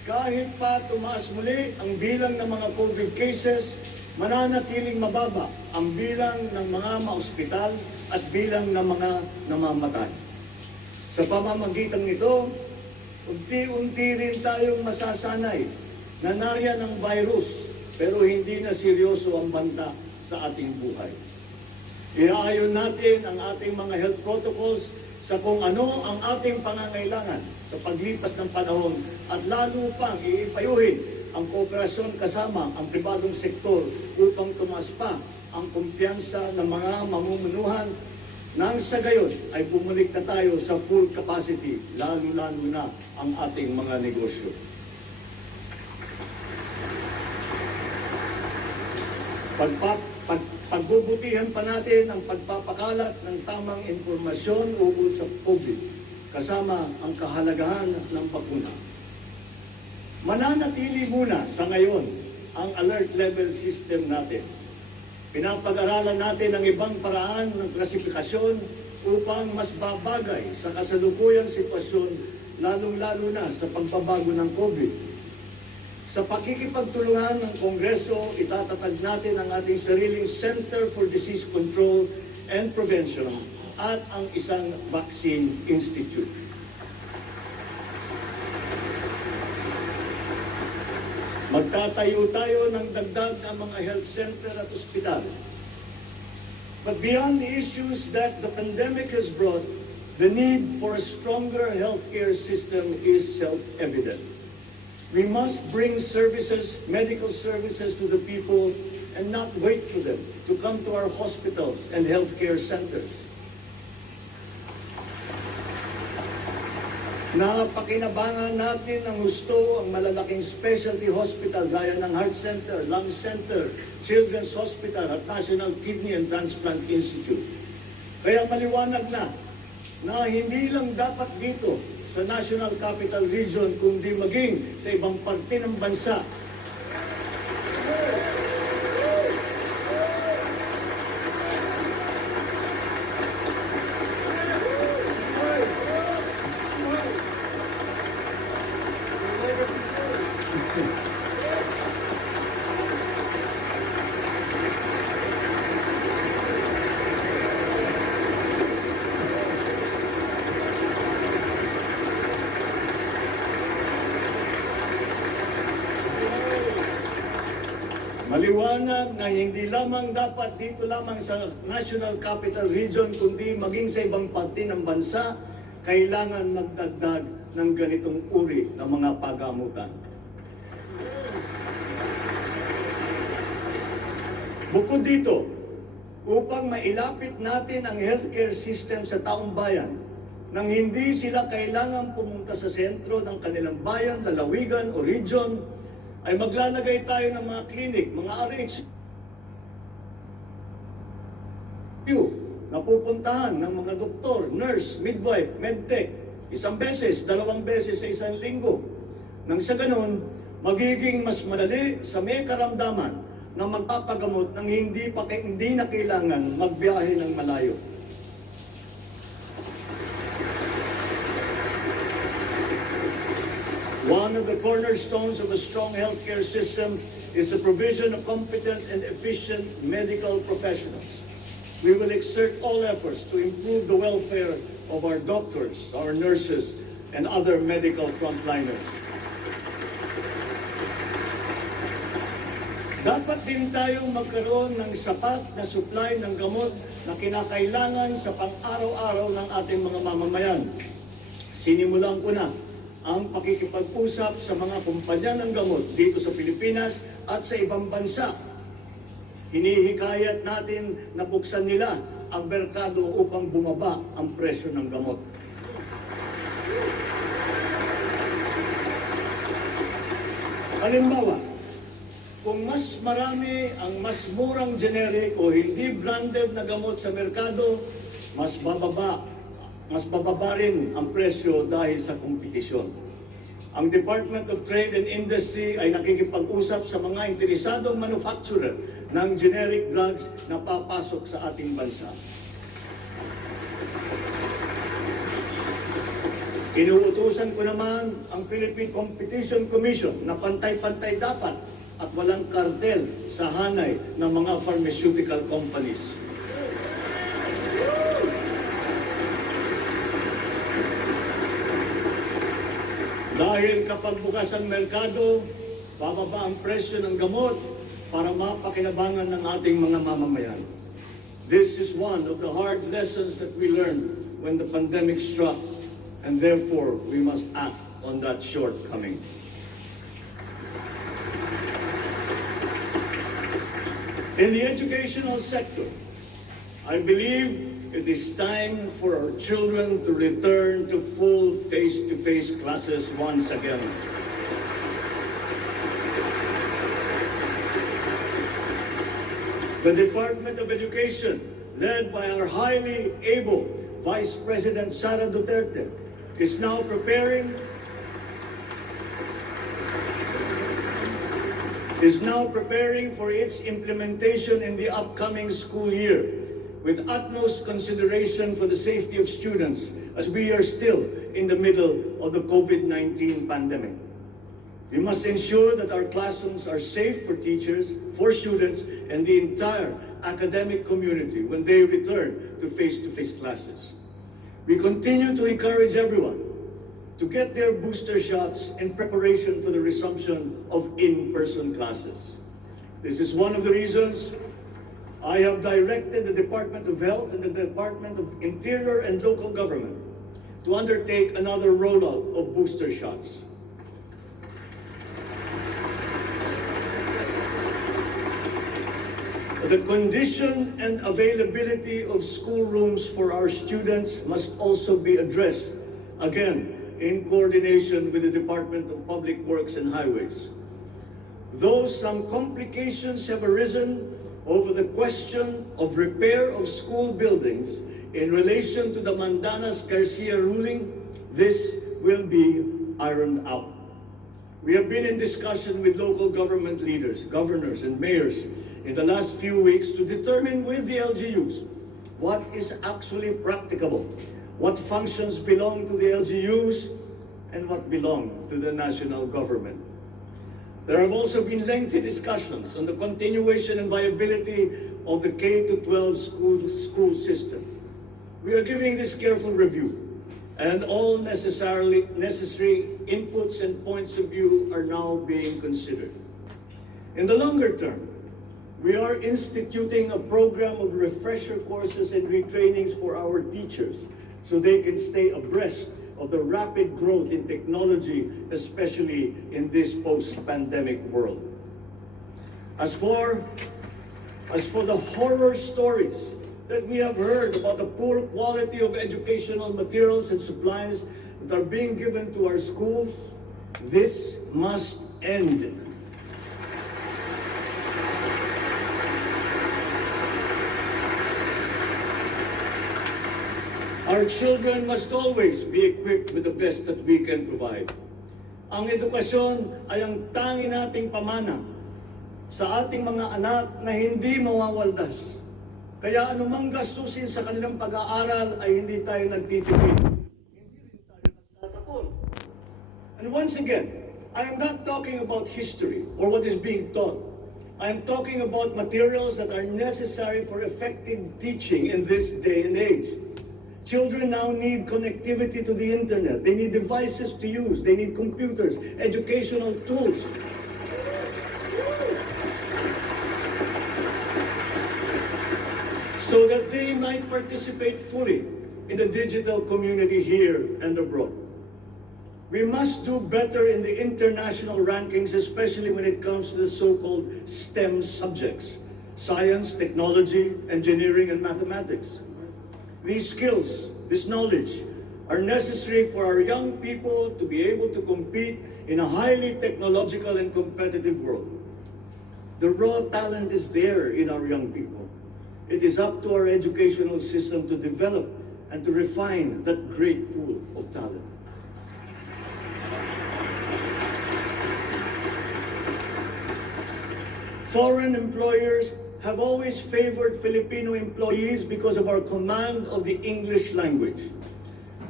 kahit pa tumaas muli ang bilang ng mga COVID cases, mananatiling mababa ang bilang ng mga maospital at bilang ng mga namamatay. Sa pamamagitan nito, unti-unti rin tayong masasanay na nariyan ang virus pero hindi na seryoso ang banta sa ating buhay. Iaayon natin ang ating mga health protocols sa kung ano ang ating pangangailangan sa paglipas ng panahon at lalo pang iipayuhin ang kooperasyon kasama ang pribadong sektor upang tumaas pa ang kumpiyansa ng mga mamumunuhan nang sa gayon ay bumalik na tayo sa full capacity, lalo-lalo na ang ating mga negosyo. Pagbubutihan pa natin ang pagpapakalat ng tamang impormasyon ukol sa COVID, kasama ang kahalagahan ng bakuna. Mananatili muna sa ngayon ang alert level system natin. Pinapag-aralan natin ang ibang paraan ng klasifikasyon upang mas babagay sa kasalukuyang sitwasyon, lalong-lalo na sa pagbabago ng COVID. Sa pakikipagtulungan ng Kongreso, itatatag natin ang ating sariling Center for Disease Control and Prevention at ang isang Vaccine Institute. Magtatayo tayo ng dagdag ng mga health center at ospital. But beyond the issues that the pandemic has brought, the need for a stronger healthcare system is self-evident. We must bring services, medical services to the people and not wait for them to come to our hospitals and healthcare centers. Napakinabangan natin ng gusto ang malalaking specialty hospital gaya ng Heart Center, Lung Center, Children's Hospital at National Kidney and Transplant Institute. Kaya maliwanag na hindi lang dapat dito sa National Capital Region kundi maging sa ibang parte ng bansa. Maliwanag na hindi lamang dapat dito lamang sa National Capital Region kundi maging sa ibang parte ng bansa, kailangan magdagdag ng ganitong uri ng mga pagamutan. Bukod dito, upang mailapit natin ang healthcare system sa taong bayan, nang hindi sila kailangan pumunta sa sentro ng kanilang bayan, lalawigan o region, ay maglalagay tayo ng mga clinic, mga RH na pupuntahan ng mga doktor, nurse, midwife, medtech, isang beses, dalawang beses sa isang linggo. Nang sa ganun, magiging mas madali sa may karamdaman na magpapagamot nang hindi na kailangan magbiyahe ng malayo. One of the cornerstones of a strong healthcare system is the provision of competent and efficient medical professionals. We will exert all efforts to improve the welfare of our doctors, our nurses, and other medical frontliners. Dapat din tayong magkaroon ng sapat na supply ng gamot na kinakailangan sa pang-araw-araw ng ating mga mamamayan. Sinimulan ko na ang pakikipag-usap sa mga kumpanya ng gamot dito sa Pilipinas at sa ibang bansa. Hinihikayat natin na buksan nila ang merkado upang bumaba ang presyo ng gamot. Halimbawa, kung mas marami ang mas murang generic o hindi branded na gamot sa merkado, mas bababa rin ang presyo dahil sa kompetisyon. Ang Department of Trade and Industry ay nakikipag-usap sa mga interesadong manufacturer ng generic drugs na papasok sa ating bansa. Inuutusan ko naman ang Philippine Competition Commission na pantay-pantay dapat at walang kartel sa hanay ng mga pharmaceutical companies. Dahil kapag bukas ang merkado, bababa ang presyo ng gamot para mapakinabangan ng ating mga mamamayan. This is one of the hard lessons that we learned when the pandemic struck, and therefore we must act on that shortcoming. In the educational sector, I believe it is time for our children to return to full face-to-face classes once again. The Department of Education, led by our highly able Vice President Sara Duterte, is now preparing for its implementation in the upcoming school year, with utmost consideration for the safety of students as we are still in the middle of the COVID-19 pandemic. We must ensure that our classrooms are safe for teachers, for students, and the entire academic community when they return to face-to-face classes. We continue to encourage everyone to get their booster shots in preparation for the resumption of in-person classes. This is one of the reasons I have directed the Department of Health and the Department of Interior and Local Government to undertake another rollout of booster shots. The condition and availability of schoolrooms for our students must also be addressed, again, in coordination with the Department of Public Works and Highways. Though some complications have arisen over the question of repair of school buildings in relation to the Mandanas-Garcia ruling, this will be ironed out. We have been in discussion with local government leaders, governors, and mayors in the last few weeks to determine with the LGUs what is actually practicable, what functions belong to the LGUs, and what belong to the national government. There have also been lengthy discussions on the continuation and viability of the K-12 school system. We are giving this careful review, and all necessary inputs and points of view are now being considered. In the longer term, we are instituting a program of refresher courses and retrainings for our teachers so they can stay abreast of the rapid growth in technology, especially in this post-pandemic world. As for the horror stories that we have heard about the poor quality of educational materials and supplies that are being given to our schools, this must end. Our children must always be equipped with the best that we can provide. Ang edukasyon ay ang tangi nating pamana sa ating mga anak na hindi mawawaldas. Kaya anumang gastusin sa kanilang pag-aaral ay hindi tayo nagtitipid. Hindi rin tayo nagtatapon. And once again, I am not talking about history or what is being taught. I am talking about materials that are necessary for effective teaching in this day and age. Children now need connectivity to the internet. They need devices to use. They need computers, educational tools. So that they might participate fully in the digital community here and abroad. We must do better in the international rankings, especially when it comes to the so-called STEM subjects: science, technology, engineering, and mathematics. These skills, this knowledge, are necessary for our young people to be able to compete in a highly technological and competitive world. The raw talent is there in our young people. It is up to our educational system to develop and to refine that great pool of talent. Foreign employers have always favored Filipino employees because of our command of the English language.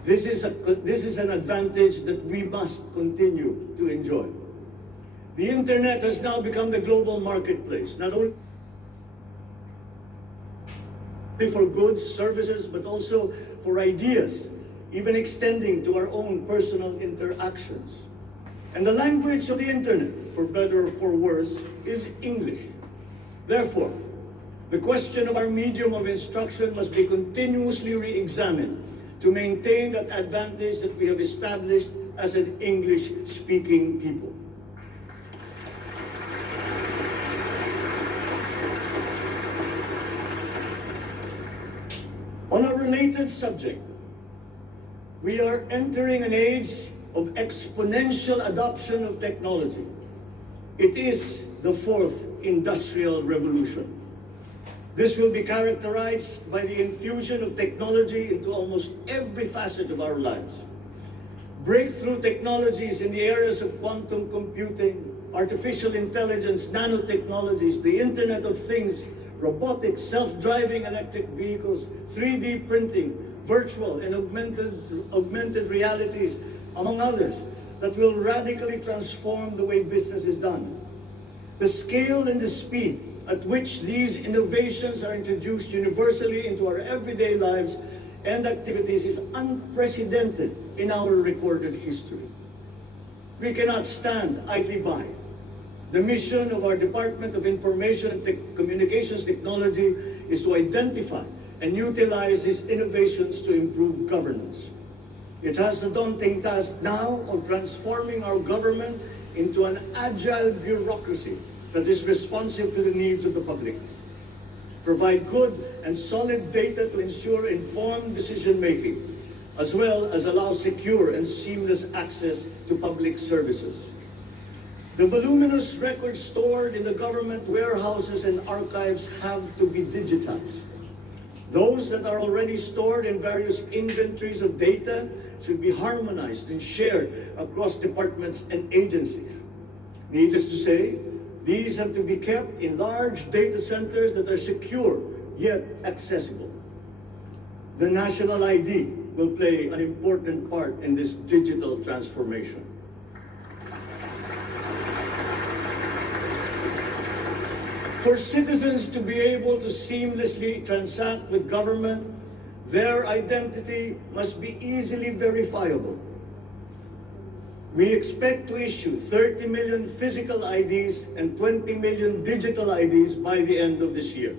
This is an advantage that we must continue to enjoy. The internet has now become the global marketplace, not only for goods, services, but also for ideas, even extending to our own personal interactions. And the language of the internet, for better or for worse, is English. Therefore, the question of our medium of instruction must be continuously re-examined to maintain that advantage that we have established as an English-speaking people. On a related subject, we are entering an age of exponential adoption of technology. It is the fourth industrial revolution. This will be characterized by the infusion of technology into almost every facet of our lives. Breakthrough technologies in the areas of quantum computing, artificial intelligence, nanotechnologies, the Internet of Things, robotics, self-driving electric vehicles, 3D printing, virtual and augmented realities, among others, that will radically transform the way business is done. The scale and the speed at which these innovations are introduced universally into our everyday lives and activities is unprecedented in our recorded history. We cannot stand idly by. The mission of our Department of Information and Communications Technology is to identify and utilize these innovations to improve governance. It has the daunting task now of transforming our government into an agile bureaucracy that is responsive to the needs of the public. Provide good and solid data to ensure informed decision-making, as well as allow secure and seamless access to public services. The voluminous records stored in the government warehouses and archives have to be digitized. Those that are already stored in various inventories of data should be harmonized and shared across departments and agencies. Needless to say, these have to be kept in large data centers that are secure yet accessible. The national ID will play an important part in this digital transformation. For citizens to be able to seamlessly transact with government, their identity must be easily verifiable. We expect to issue 30 million physical IDs and 20 million digital IDs by the end of this year.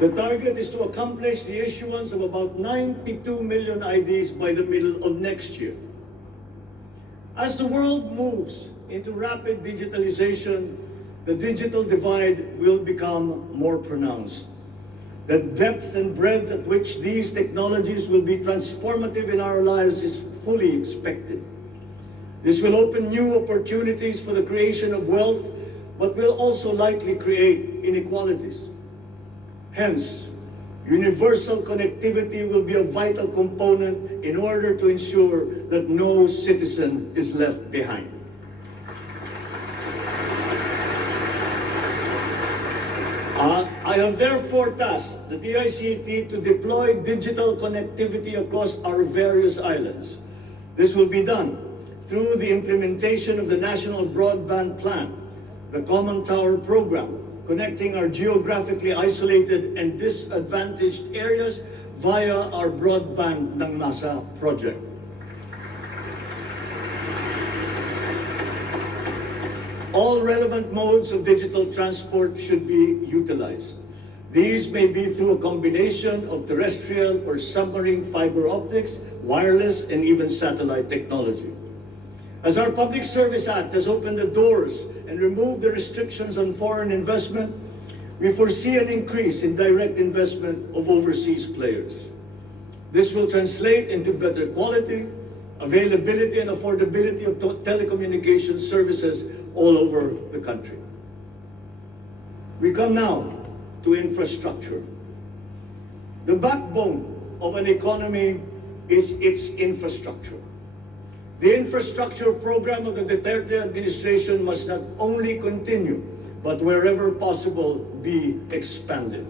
The target is to accomplish the issuance of about 92 million IDs by the middle of next year. As the world moves into rapid digitalization, the digital divide will become more pronounced. The depth and breadth at which these technologies will be transformative in our lives is fully expected. This will open new opportunities for the creation of wealth, but will also likely create inequalities. Hence, universal connectivity will be a vital component in order to ensure that no citizen is left behind. I have therefore tasked the DICT to deploy digital connectivity across our various islands. This will be done through the implementation of the National Broadband Plan, the Common Tower Program, connecting our geographically isolated and disadvantaged areas via our Broadband ng Masa project. All relevant modes of digital transport should be utilized. These may be through a combination of terrestrial or submarine fiber optics, wireless, and even satellite technology. As our Public Service Act has opened the doors and removed the restrictions on foreign investment, we foresee an increase in direct investment of overseas players. This will translate into better quality, availability, and affordability of telecommunications services all over the country. We come now to infrastructure. The backbone of an economy is its infrastructure. The infrastructure program of the Duterte administration must not only continue, but wherever possible, be expanded.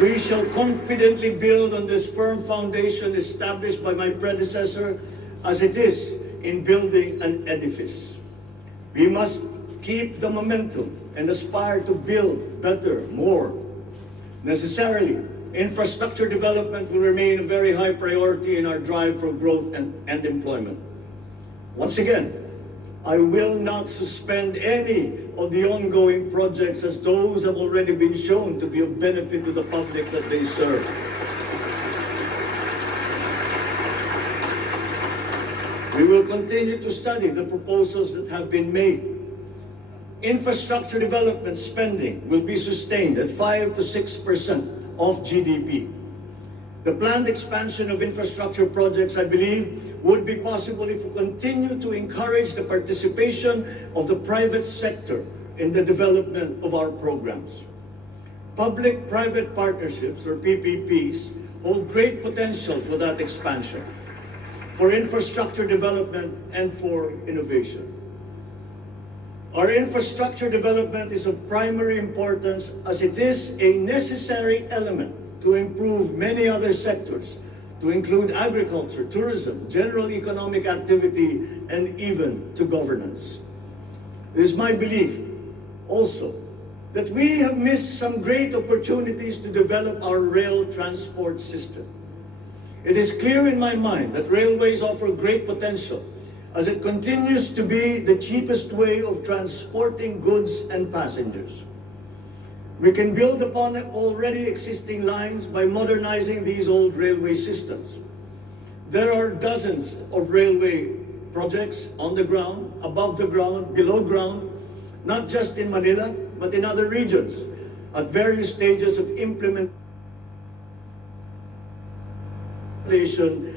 We shall confidently build on this firm foundation established by my predecessor, as it is in building an edifice. We must keep the momentum and aspire to build better, more. Necessarily, infrastructure development will remain a very high priority in our drive for growth and employment. Once again, I will not suspend any of the ongoing projects, as those have already been shown to be of benefit to the public that they serve. We will continue to study the proposals that have been made. Infrastructure development spending will be sustained at 5 to 6% of GDP. The planned expansion of infrastructure projects, I believe, would be possible if we continue to encourage the participation of the private sector in the development of our programs. Public-private partnerships, or PPPs, hold great potential for that expansion, for infrastructure development, and for innovation. Our infrastructure development is of primary importance, as it is a necessary element to improve many other sectors, to include agriculture, tourism, general economic activity, and even to governance. It is my belief also that we have missed some great opportunities to develop our rail transport system. It is clear in my mind that railways offer great potential, as it continues to be the cheapest way of transporting goods and passengers. We can build upon already existing lines by modernizing these old railway systems. There are dozens of railway projects on the ground, above the ground, below ground, not just in Manila, but in other regions, at various stages of implementation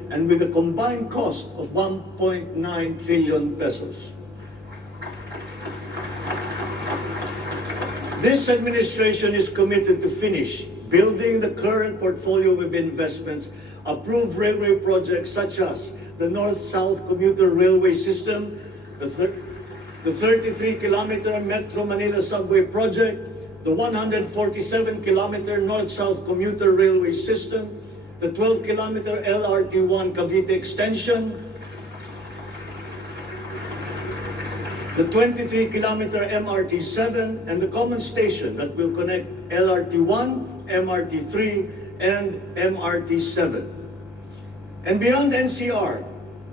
and with a combined cost of 1.9 trillion pesos. This administration is committed to finish building the current portfolio of investments, approved railway projects such as the North-South Commuter Railway System, the 33-kilometer Metro Manila Subway Project, the 147-kilometer North-South Commuter Railway System, the 12-kilometer LRT1 Cavite Extension, the 23-kilometer MRT7, and the common station that will connect LRT1, MRT3, and MRT7. And beyond NCR,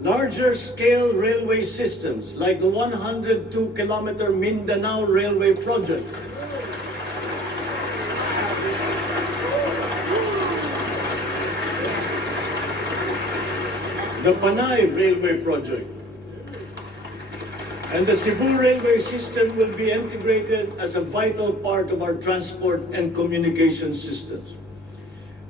larger scale railway systems like the 102-kilometer Mindanao Railway Project, the Panay Railway Project, and the Cebu Railway System will be integrated as a vital part of our transport and communication systems.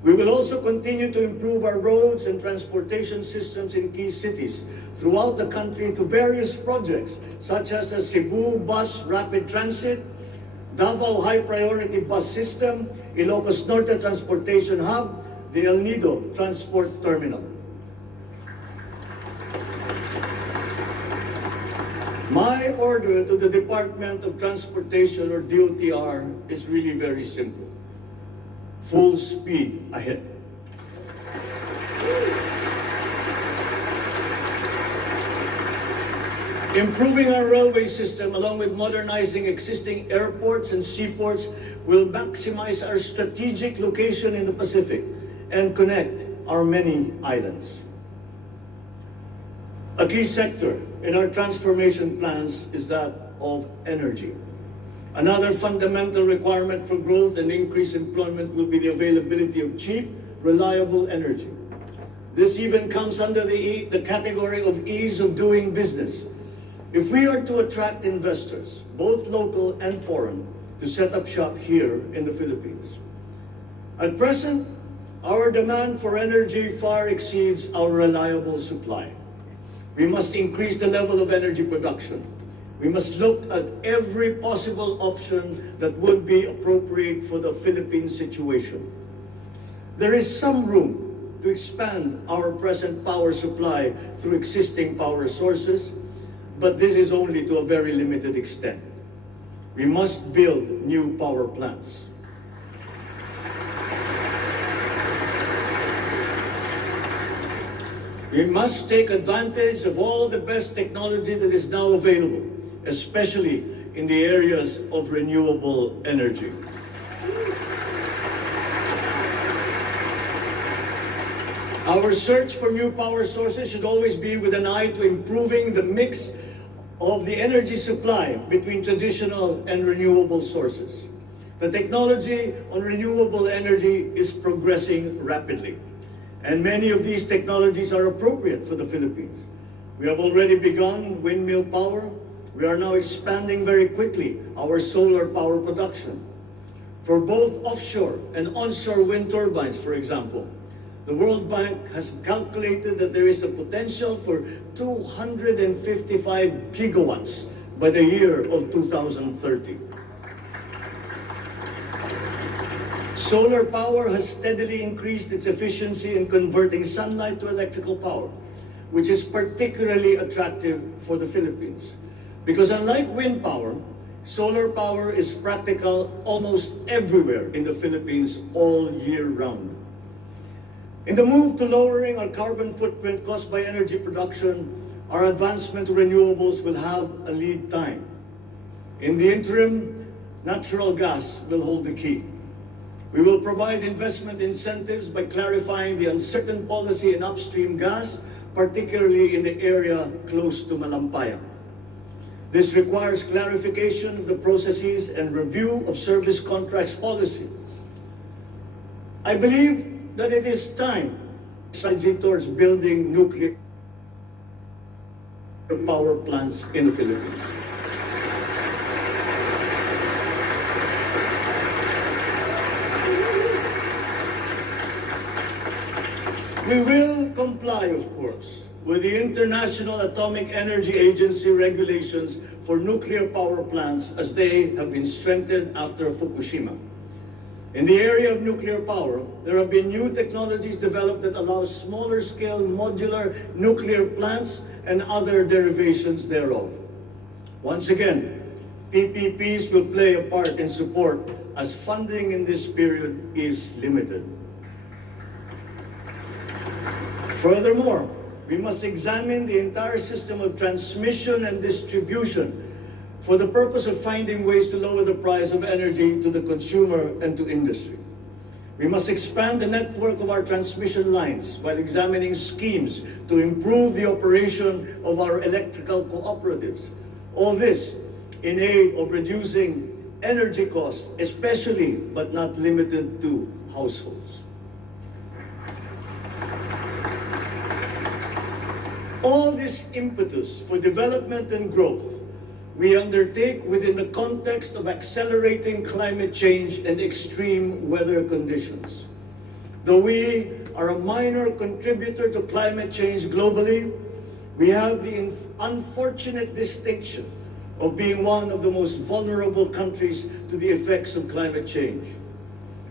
We will also continue to improve our roads and transportation systems in key cities throughout the country through various projects such as a Cebu Bus Rapid Transit, Davao High Priority Bus System, Ilocos Norte Transportation Hub, the El Nido Transport Terminal. My order to the Department of Transportation, or DOTR, is really very simple. Full speed ahead. Improving our railway system, along with modernizing existing airports and seaports, will maximize our strategic location in the Pacific and connect our many islands. A key sector in our transformation plans is that of energy. Another fundamental requirement for growth and increased employment will be the availability of cheap, reliable energy. This even comes under the category of ease of doing business. If we are to attract investors, both local and foreign, to set up shop here in the Philippines. At present, our demand for energy far exceeds our reliable supply. We must increase the level of energy production. We must look at every possible option that would be appropriate for the Philippine situation. There is some room to expand our present power supply through existing power sources, but this is only to a very limited extent. We must build new power plants. We must take advantage of all the best technology that is now available, especially in the areas of renewable energy. Our search for new power sources should always be with an eye to improving the mix of the energy supply between traditional and renewable sources. The technology on renewable energy is progressing rapidly, and many of these technologies are appropriate for the Philippines. We have already begun windmill power. We are now expanding very quickly our solar power production. For both offshore and onshore wind turbines, for example, the World Bank has calculated that there is a potential for 255 gigawatts by the year of 2030. Solar power has steadily increased its efficiency in converting sunlight to electrical power, which is particularly attractive for the Philippines. Because unlike wind power, solar power is practical almost everywhere in the Philippines all year round. In the move to lowering our carbon footprint caused by energy production, our advancement to renewables will have a lead time. In the interim, natural gas will hold the key. We will provide investment incentives by clarifying the uncertain policy in upstream gas, particularly in the area close to Malampaya. This requires clarification of the processes and review of service contracts policy. I believe that it is time towards building nuclear power plants in the Philippines. We will comply, of course, with the International Atomic Energy Agency regulations for nuclear power plants as they have been strengthened after Fukushima. In the area of nuclear power, there have been new technologies developed that allow smaller scale modular nuclear plants and other derivations thereof. Once again, PPPs will play a part in support as funding in this period is limited. Furthermore, we must examine the entire system of transmission and distribution for the purpose of finding ways to lower the price of energy to the consumer and to industry. We must expand the network of our transmission lines while examining schemes to improve the operation of our electrical cooperatives. All this in aid of reducing energy costs, especially but not limited to households. All this impetus for development and growth we undertake within the context of accelerating climate change and extreme weather conditions. Though we are a minor contributor to climate change globally, we have the unfortunate distinction of being one of the most vulnerable countries to the effects of climate change.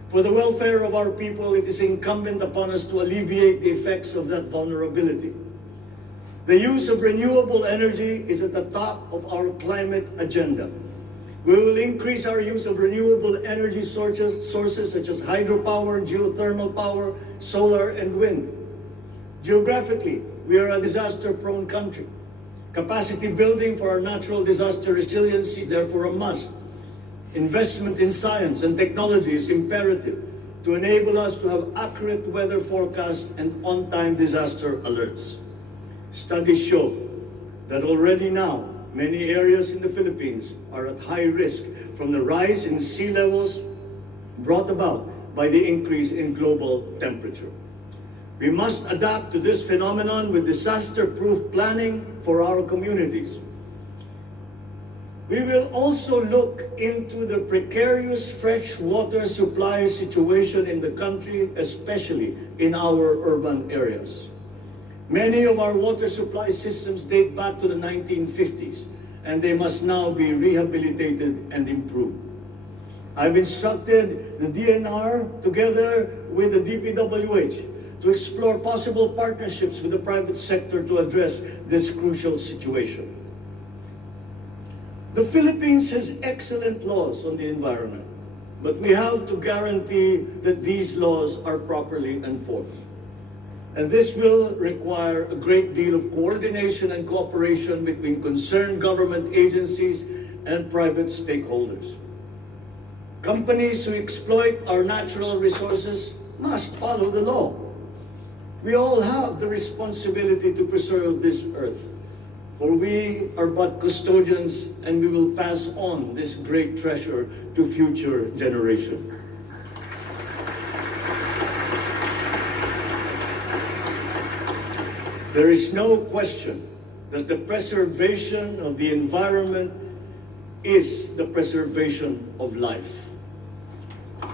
For the welfare of our people, it is incumbent upon us to alleviate the effects of that vulnerability. The use of renewable energy is at the top of our climate agenda. We will increase our use of renewable energy sources such as hydropower, geothermal power, solar, and wind. Geographically, we are a disaster-prone country. Capacity building for our natural disaster resiliency is therefore a must. Investment in science and technology is imperative to enable us to have accurate weather forecasts and on-time disaster alerts. Studies show that already now, many areas in the Philippines are at high risk from the rise in sea levels brought about by the increase in global temperature. We must adapt to this phenomenon with disaster-proof planning for our communities. We will also look into the precarious fresh water supply situation in the country, especially in our urban areas. Many of our water supply systems date back to the 1950s, and they must now be rehabilitated and improved. I've instructed the DNR, together with the DPWH, to explore possible partnerships with the private sector to address this crucial situation. The Philippines has excellent laws on the environment, but we have to guarantee that these laws are properly enforced. And this will require a great deal of coordination and cooperation between concerned government agencies and private stakeholders. Companies who exploit our natural resources must follow the law. We all have the responsibility to preserve this earth, for we are but custodians, and we will pass on this great treasure to future generations. There is no question that the preservation of the environment is the preservation of life.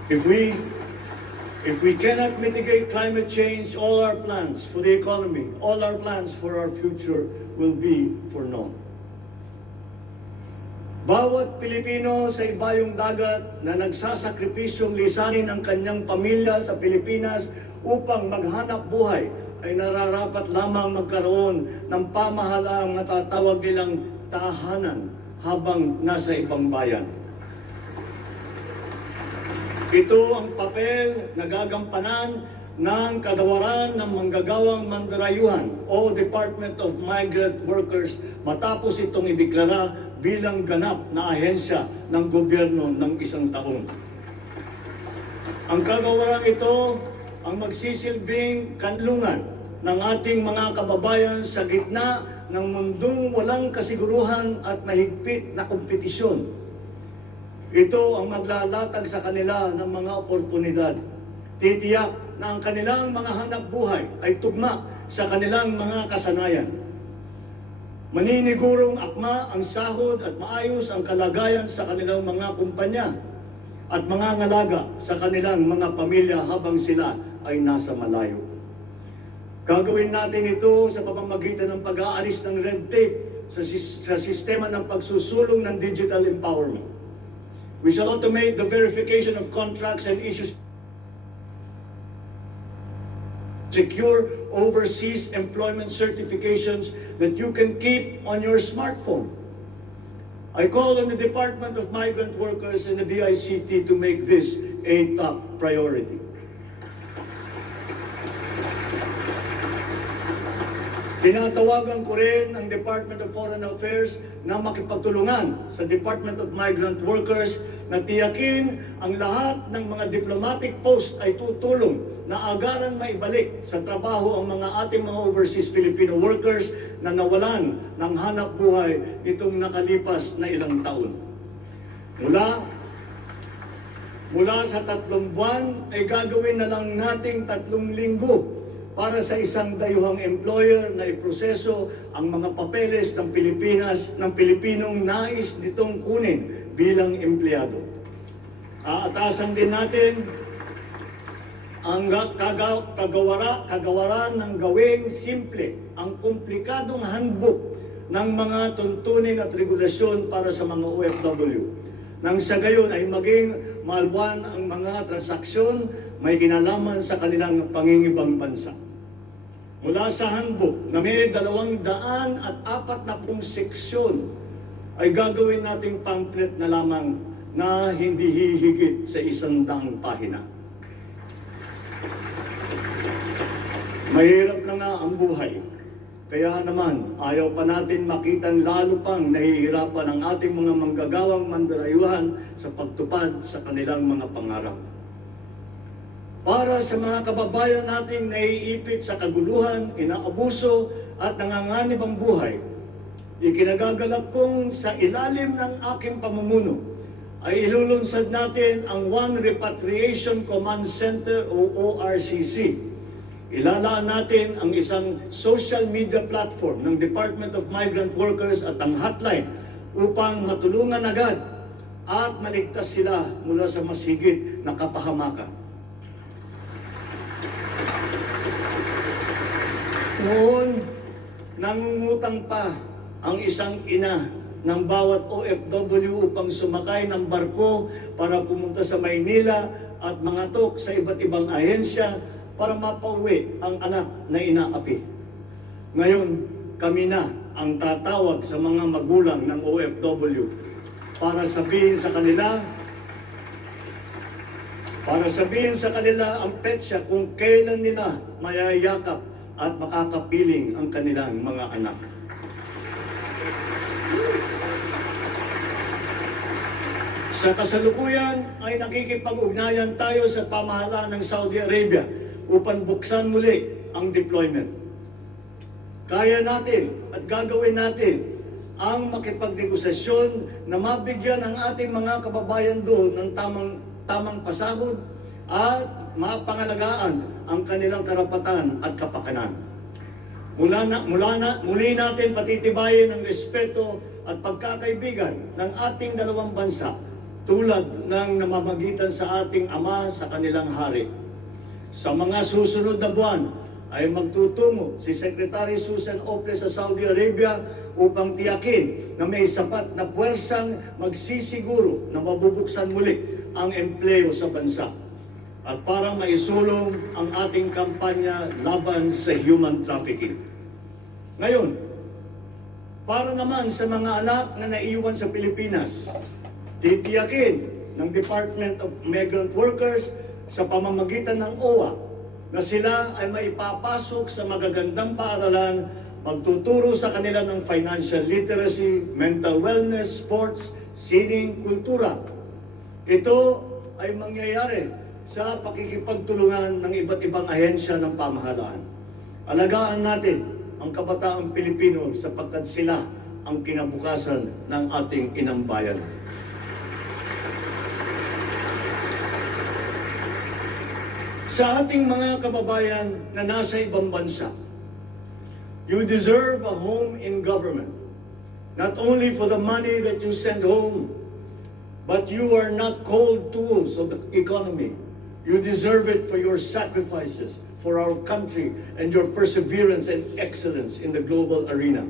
If we cannot mitigate climate change, all our plans for the economy, all our plans for our future will be for naught. Bawat Pilipino sa ibayong dagat na nagsasakripisyong lisanin ang kanyang pamilya sa Pilipinas upang maghanap buhay ay nararapat lamang magkaroon ng pamahalaang matatawag nilang tahanan habang nasa ibang bayan. Ito ang papel na gagampanan ng kadawaran ng manggagawang mandarayuhan o Department of Migrant Workers matapos itong ideklara bilang ganap na ahensya ng gobyerno ng isang taon. Ang kagawarang ito ang magsisilbing kanlungan ng ating mga kababayan sa gitna ng mundong walang kasiguruhan at mahigpit na kompetisyon. Ito ang maglalatag sa kanila ng mga oportunidad. Titiyak na ang kanilang mga hanap buhay ay tugma sa kanilang mga kasanayan. Maninigurong akma ang sahod at maayos ang kalagayan sa kanilang mga kumpanya at mga ngalaga sa kanilang mga pamilya habang sila ay nasa malayo. Gagawin natin ito sa pamamagitan ng pag-aalis ng red tape sa sistema ng pagsusulong ng digital empowerment. We shall automate the verification of contracts and issues secure overseas employment certifications that you can keep on your smartphone. I call on the Department of Migrant Workers and the DICT to make this a top priority. Tinatawagan ko rin ang Department of Foreign Affairs na makipagtulungan sa Department of Migrant Workers na tiyakin ang lahat ng mga diplomatic post ay tutulong na agaran maibalik sa trabaho ang mga ating mga overseas Filipino workers na nawalan ng hanap buhay nitong nakalipas na ilang taon. Mula sa 3 buwan ay gagawin na lang nating 3 linggo para sa isang dayuhang employer na iproseso ang mga papeles ng Pilipinas ng Pilipinong nais nitong kunin bilang empleyado. Aatasan din natin ang kagawaran ng gawing simple ang komplikadong handbook ng mga tuntunin at regulasyon para sa mga OFW. Nang sa gayon ay maging malwan ang mga transaksyon may kinalaman sa kanilang pangingibang bansa. mula sa handbook na may 240 seksyon ay gagawin nating pamphlet na lamang na hindi hihigit sa 100 pahina. Mahirap na nga ang buhay. Kaya naman, ayaw pa natin makitang lalo pang nahihirapan ang ating mga manggagawang mandarayuhan sa pagtupad sa kanilang mga pangarap. Para sa mga kababayan nating naiipit sa kaguluhan, inaabuso at nanganganib ang buhay, ikinagagalak kong sa ilalim ng aking pamumuno ay ilulunsad natin ang One Repatriation Command Center o ORCC. Ilalaan natin ang isang social media platform ng Department of Migrant Workers at ang hotline upang matulungan agad at maligtas sila mula sa mas higit na kapahamakan. Noon, nangungutang pa ang isang ina ng bawat OFW upang sumakay ng barko para pumunta sa Maynila at mangatok sa iba't ibang ahensya para mapauwi ang anak na inaapi. Ngayon, kami na ang tatawag sa mga magulang ng OFW para sabihin sa kanila ang petsa kung kailan nila mayayakap at makakapiling ang kanilang mga anak. Sa kasalukuyan ay nakikipag-ugnayan tayo sa pamahalaan ng Saudi Arabia upang buksan muli ang deployment. Kaya natin at gagawin natin ang makipagnegosasyon na mabigyan ang ating mga kababayan doon ng tamang pasahod at mapangalagaan ang kanilang karapatan at kapakanan. Muli natin patitibayin ang respeto at pagkakaibigan ng ating dalawang bansa tulad ng namamagitan sa ating ama sa kanilang hari. Sa mga susunod na buwan ay magtutungo si Secretary Susan Ople sa Saudi Arabia upang tiyakin na may sapat na puwersang magsisiguro na mabubuksan muli ang empleyo sa bansa at para maisulong ang ating kampanya laban sa human trafficking. Ngayon, para naman sa mga anak na naiwan sa Pilipinas, titiyakin ng Department of Migrant Workers sa pamamagitan ng OWA na sila ay maipapasok sa magagandang paaralan, magtuturo sa kanila ng financial literacy, mental wellness, sports, sining, kultura. Ito ay mangyayari sa pakikipagtulungan ng iba't ibang ahensya ng pamahalaan. Alagaan natin ang kabataang Pilipino sapagkat sila ang kinabukasan ng ating inang bayan. Sa ating mga kababayan na nasa ibang bansa, you deserve a home in government, not only for the money that you send home, but you are not cold tools of the economy. You deserve it for your sacrifices for our country and your perseverance and excellence in the global arena.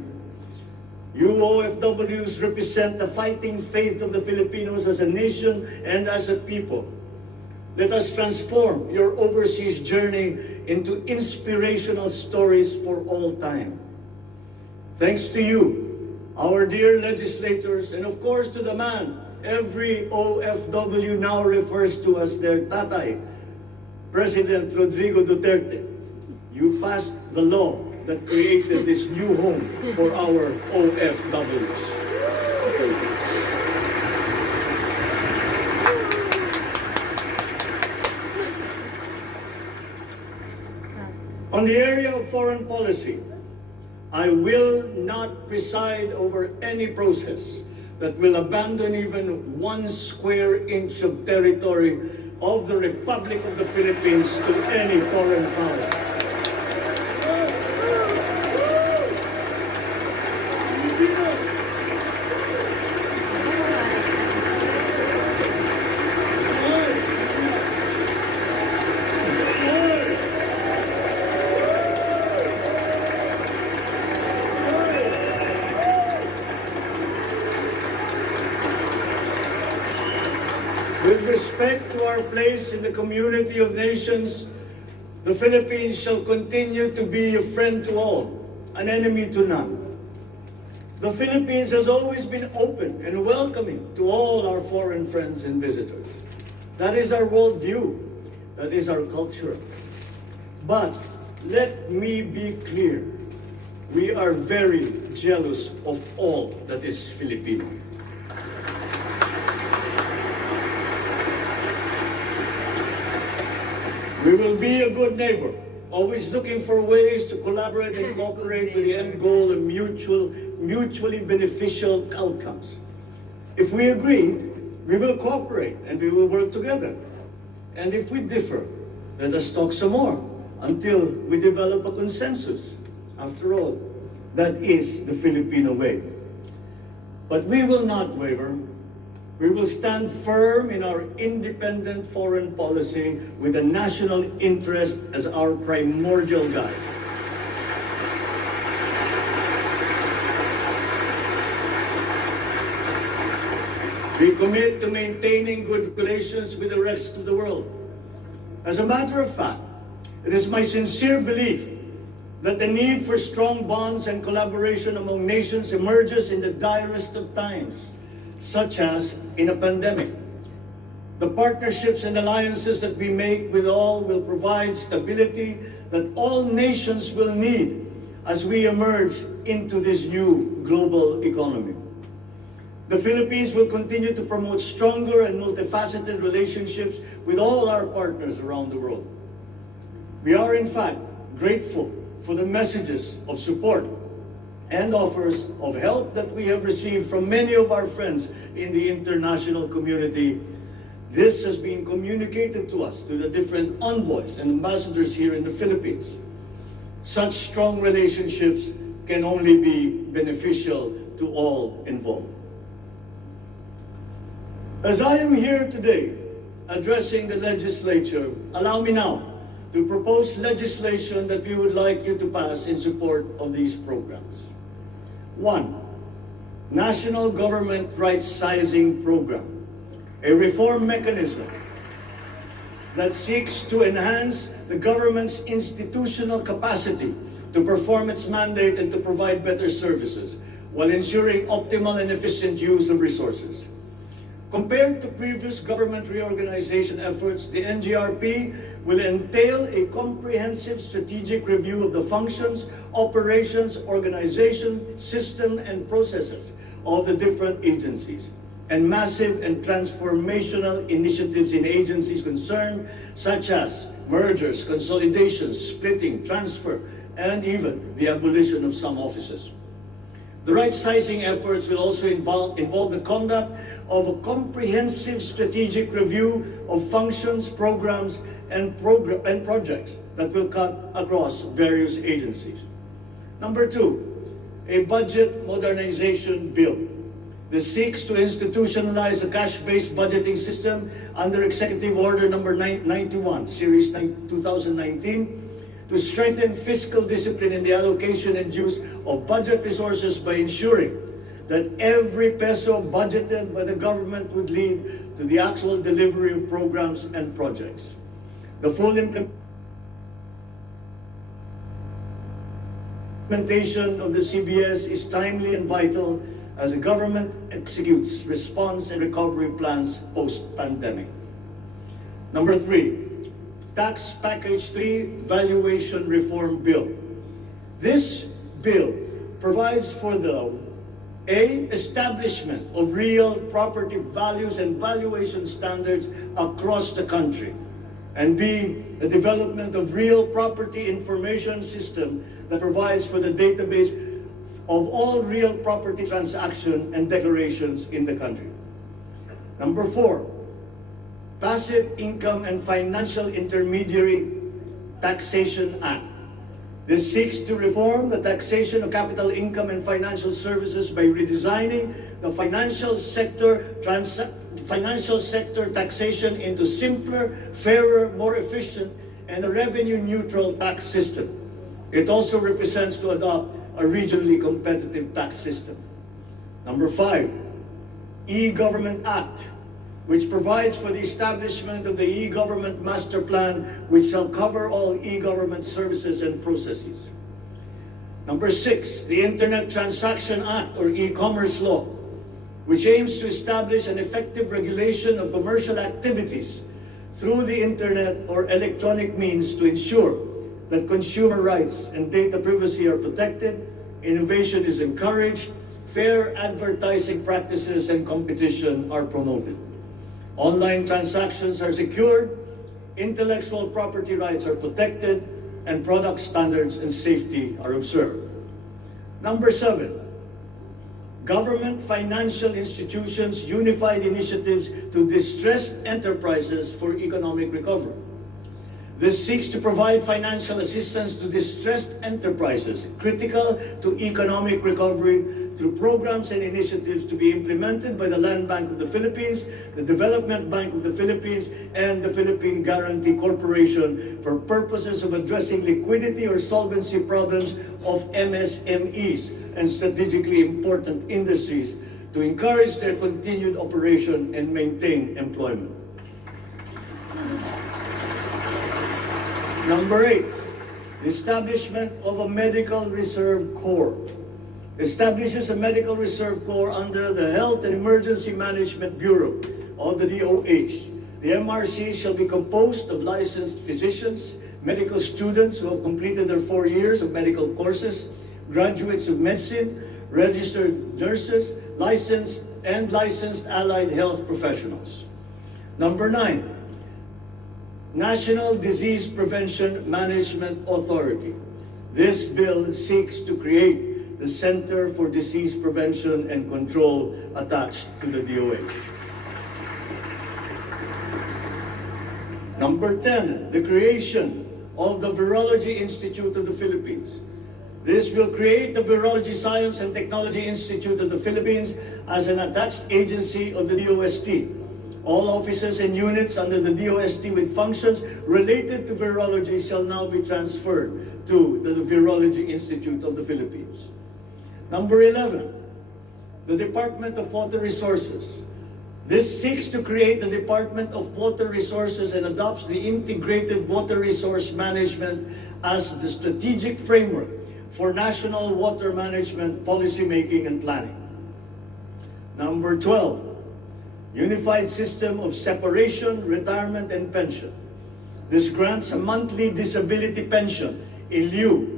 You OFWs represent the fighting faith of the Filipinos as a nation and as a people. Let us transform your overseas journey into inspirational stories for all time. Thanks to you, our dear legislators, and of course to the man every OFW now refers to as their tatay, President Rodrigo Duterte. You passed the law that created this new home for our OFWs. On the area of foreign policy, I will not preside over any process that will abandon even 1 square inch of territory of the Republic of the Philippines to any foreign power. With respect to our place in the community of nations, The Philippines shall continue to be a friend to all, an enemy to none. The Philippines has always been open and welcoming to all our foreign friends and visitors. That is our worldview. That is our culture. But let me be clear. We are very jealous of all that is Filipino. We will be a good neighbor, always looking for ways to collaborate and cooperate with the end goal of mutually beneficial outcomes. If we agree, we will cooperate and we will work together. And if we differ, let us talk some more until we develop a consensus. After all, that is the Filipino way. But we will not waver. We will stand firm in our independent foreign policy with the national interest as our primordial guide. We commit to maintaining good relations with the rest of the world. As a matter of fact, it is my sincere belief that the need for strong bonds and collaboration among nations emerges in the direst of times, such as in a pandemic. The partnerships and alliances that we make with all will provide stability that all nations will need as we emerge into this new global economy. The Philippines will continue to promote stronger and multifaceted relationships with all our partners around the world. We are, in fact, grateful for the messages of support and offers of help that we have received from many of our friends in the international community. This has been communicated to us through the different envoys and ambassadors here in the Philippines. Such strong relationships can only be beneficial to all involved. As I am here today addressing the legislature, allow me now to propose legislation that we would like you to pass in support of these programs. 1. National Government Right-Sizing Program, a reform mechanism that seeks to enhance the government's institutional capacity to perform its mandate and to provide better services while ensuring optimal and efficient use of resources. Compared to previous government reorganization efforts, the NGRP will entail a comprehensive strategic review of the functions, operations, organization, system, and processes of the different agencies, and massive and transformational initiatives in agencies concerned, such as mergers, consolidations, splitting, transfer, and even the abolition of some offices. The right-sizing efforts will also involve the conduct of a comprehensive strategic review of functions, programs, and projects that will cut across various agencies. Number 2, a budget modernization bill. This seeks to institutionalize a cash-based budgeting system under Executive Order number 91, Series 2019, to strengthen fiscal discipline in the allocation and use of budget resources by ensuring that every peso budgeted by the government would lead to the actual delivery of programs and projects. The full implementation of the CBS is timely and vital as the government executes response and recovery plans post-pandemic. Number 3, Tax Package 3 Valuation Reform Bill. This bill provides for the A, establishment of real property values and valuation standards across the country, and B, the development of real property information system that provides for the database of all real property transaction and declarations in the country. Number 4, Passive Income and Financial Intermediary Taxation Act. This seeks to reform the taxation of capital income and financial services by redesigning the financial sector taxation into simpler, fairer, more efficient, and a revenue-neutral tax system. It also represents to adopt a regionally competitive tax system. Number 5, E-Government Act. which provides for the establishment of the e-government master plan, which shall cover all e-government services and processes. Number 6, the Internet Transaction Act or e-commerce law, which aims to establish an effective regulation of commercial activities through the internet or electronic means to ensure that consumer rights and data privacy are protected, innovation is encouraged, fair advertising practices and competition are promoted. Online transactions are secured, intellectual property rights are protected, and product standards and safety are observed. Number 7, government financial institutions unified initiatives to distressed enterprises for economic recovery. This seeks to provide financial assistance to distressed enterprises critical to economic recovery through programs and initiatives to be implemented by the Land Bank of the Philippines, the Development Bank of the Philippines, and the Philippine Guarantee Corporation for purposes of addressing liquidity or solvency problems of MSMEs and strategically important industries to encourage their continued operation and maintain employment. Number 8, the establishment of a Medical Reserve Corps. Establishes a Medical Reserve Corps under the Health and Emergency Management Bureau of the DOH. The MRC shall be composed of licensed physicians, medical students who have completed their 4 years of medical courses, graduates of medicine, registered nurses, licensed allied health professionals. Number 9, National Disease Prevention Management Authority. This bill seeks to create the Center for Disease Prevention and Control attached to the DOH. Number 10, the creation of the Virology Institute of the Philippines. This will create the Virology Science and Technology Institute of the Philippines as an attached agency of the DOST. All offices and units under the DOST with functions related to virology shall now be transferred to the Virology Institute of the Philippines. Number 11, the Department of Water Resources. This seeks to create the Department of Water Resources and adopts the Integrated Water Resource Management as the strategic framework for national water management, policy making, and planning. Number 12, Unified System of Separation, Retirement, and Pension. This grants a monthly disability pension in lieu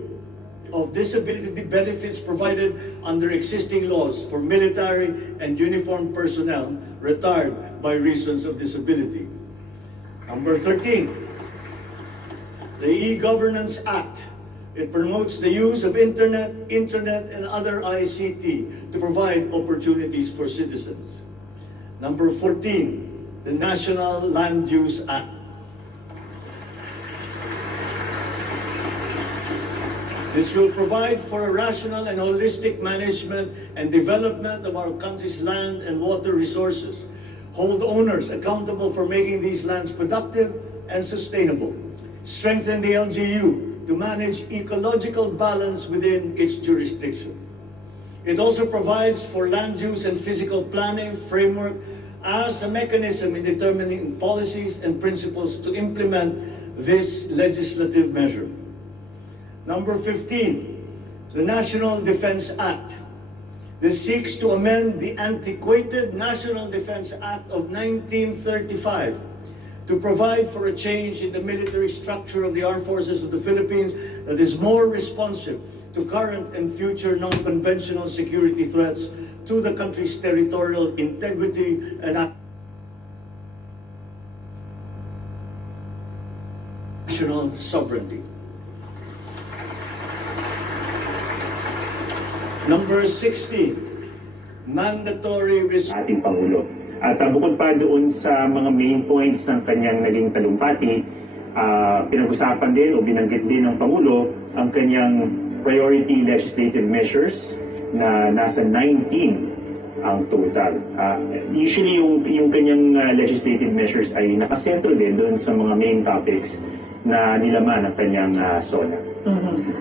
of disability benefits provided under existing laws for military and uniformed personnel retired by reasons of disability. Number 13, the E-Governance Act. It promotes the use of internet, and other ICT to provide opportunities for citizens. Number 14, the National Land Use Act. This will provide for a rational and holistic management and development of our country's land and water resources, hold owners accountable for making these lands productive and sustainable, strengthen the LGU to manage ecological balance within its jurisdiction. It also provides for land use and physical planning framework as a mechanism in determining policies and principles to implement this legislative measure. Number 15, the National Defense Act. This seeks to amend the antiquated National Defense Act of 1935 to provide for a change in the military structure of the armed forces of the Philippines that is more responsive to current and future non-conventional security threats to the country's territorial integrity and national sovereignty. Number 16, mandatory ating Pangulo. At bukod pa doon sa mga main points ng kanyang naging talumpati, pinag-usapan din o binanggit din ng Pangulo ang kanyang priority legislative measures na nasa 19 ang total. Usually yung kanyang legislative measures ay nakasentro din doon sa mga main topics na nilaman ng kanyang Sona.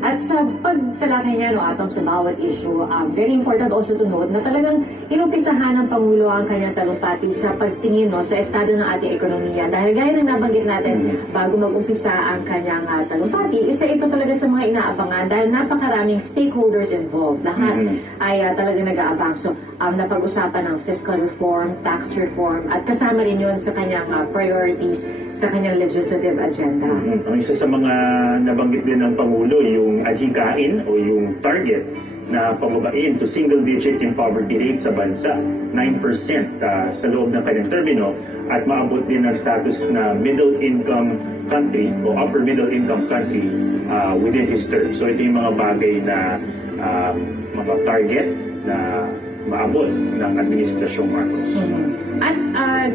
At sa pagtalakay niya, Atom, sa bawat issue, very important also to note na talagang inumpisahan ng Pangulo ang kanyang talumpati sa pagtingin sa estado ng ating ekonomiya. Dahil gaya ng nabanggit natin, bago mag-umpisa ang kanyang talumpati, isa ito talaga sa mga inaabangan dahil napakaraming stakeholders involved. Lahat ay talagang nag-aabang. So, napag-usapan ng fiscal reform, tax reform, at kasama rin yun sa kanyang priorities sa kanyang legislative agenda. Ang isa sa mga nabanggit din ng Pangulo, yung adhikain o yung target na pababain to single-digit yung poverty rate sa bansa, 9% sa loob ng kanyang termino, at maabot din ng status na middle-income country o upper-middle-income country within his term. So ito yung mga bagay na mga target na maabot ng Administrasyong Marcos. At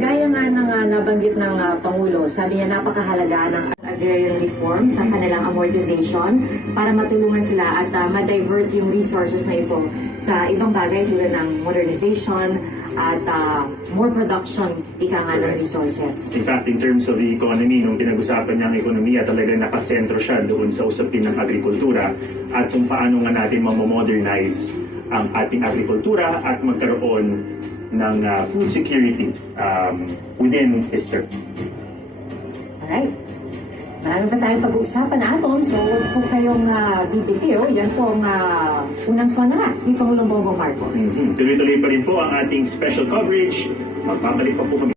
gaya nga ng nabanggit ng Pangulo, sabi niya napakahalaga ng agrarian reform sa kanilang amortization para matulungan sila at ma-divert yung resources na ito sa ibang bagay tulad ng modernization at more production ng resources. In fact, in terms of the economy, nung pinag-usapan niya ang ekonomiya, talagang nakasentro siya doon sa usapin ng agrikultura at kung paano nga natin mamodernize ang ating agrikultura at magkaroon ng food security within his term. Alright. Marami pa tayong pag-uusapan, Atom. So, huwag po kayong bibitiw. Yan po ang unang Sona ni Pangulong Bongbong Marcos. Tuloy-tuloy pa rin po ang ating special coverage. Magpapalik pa po kami.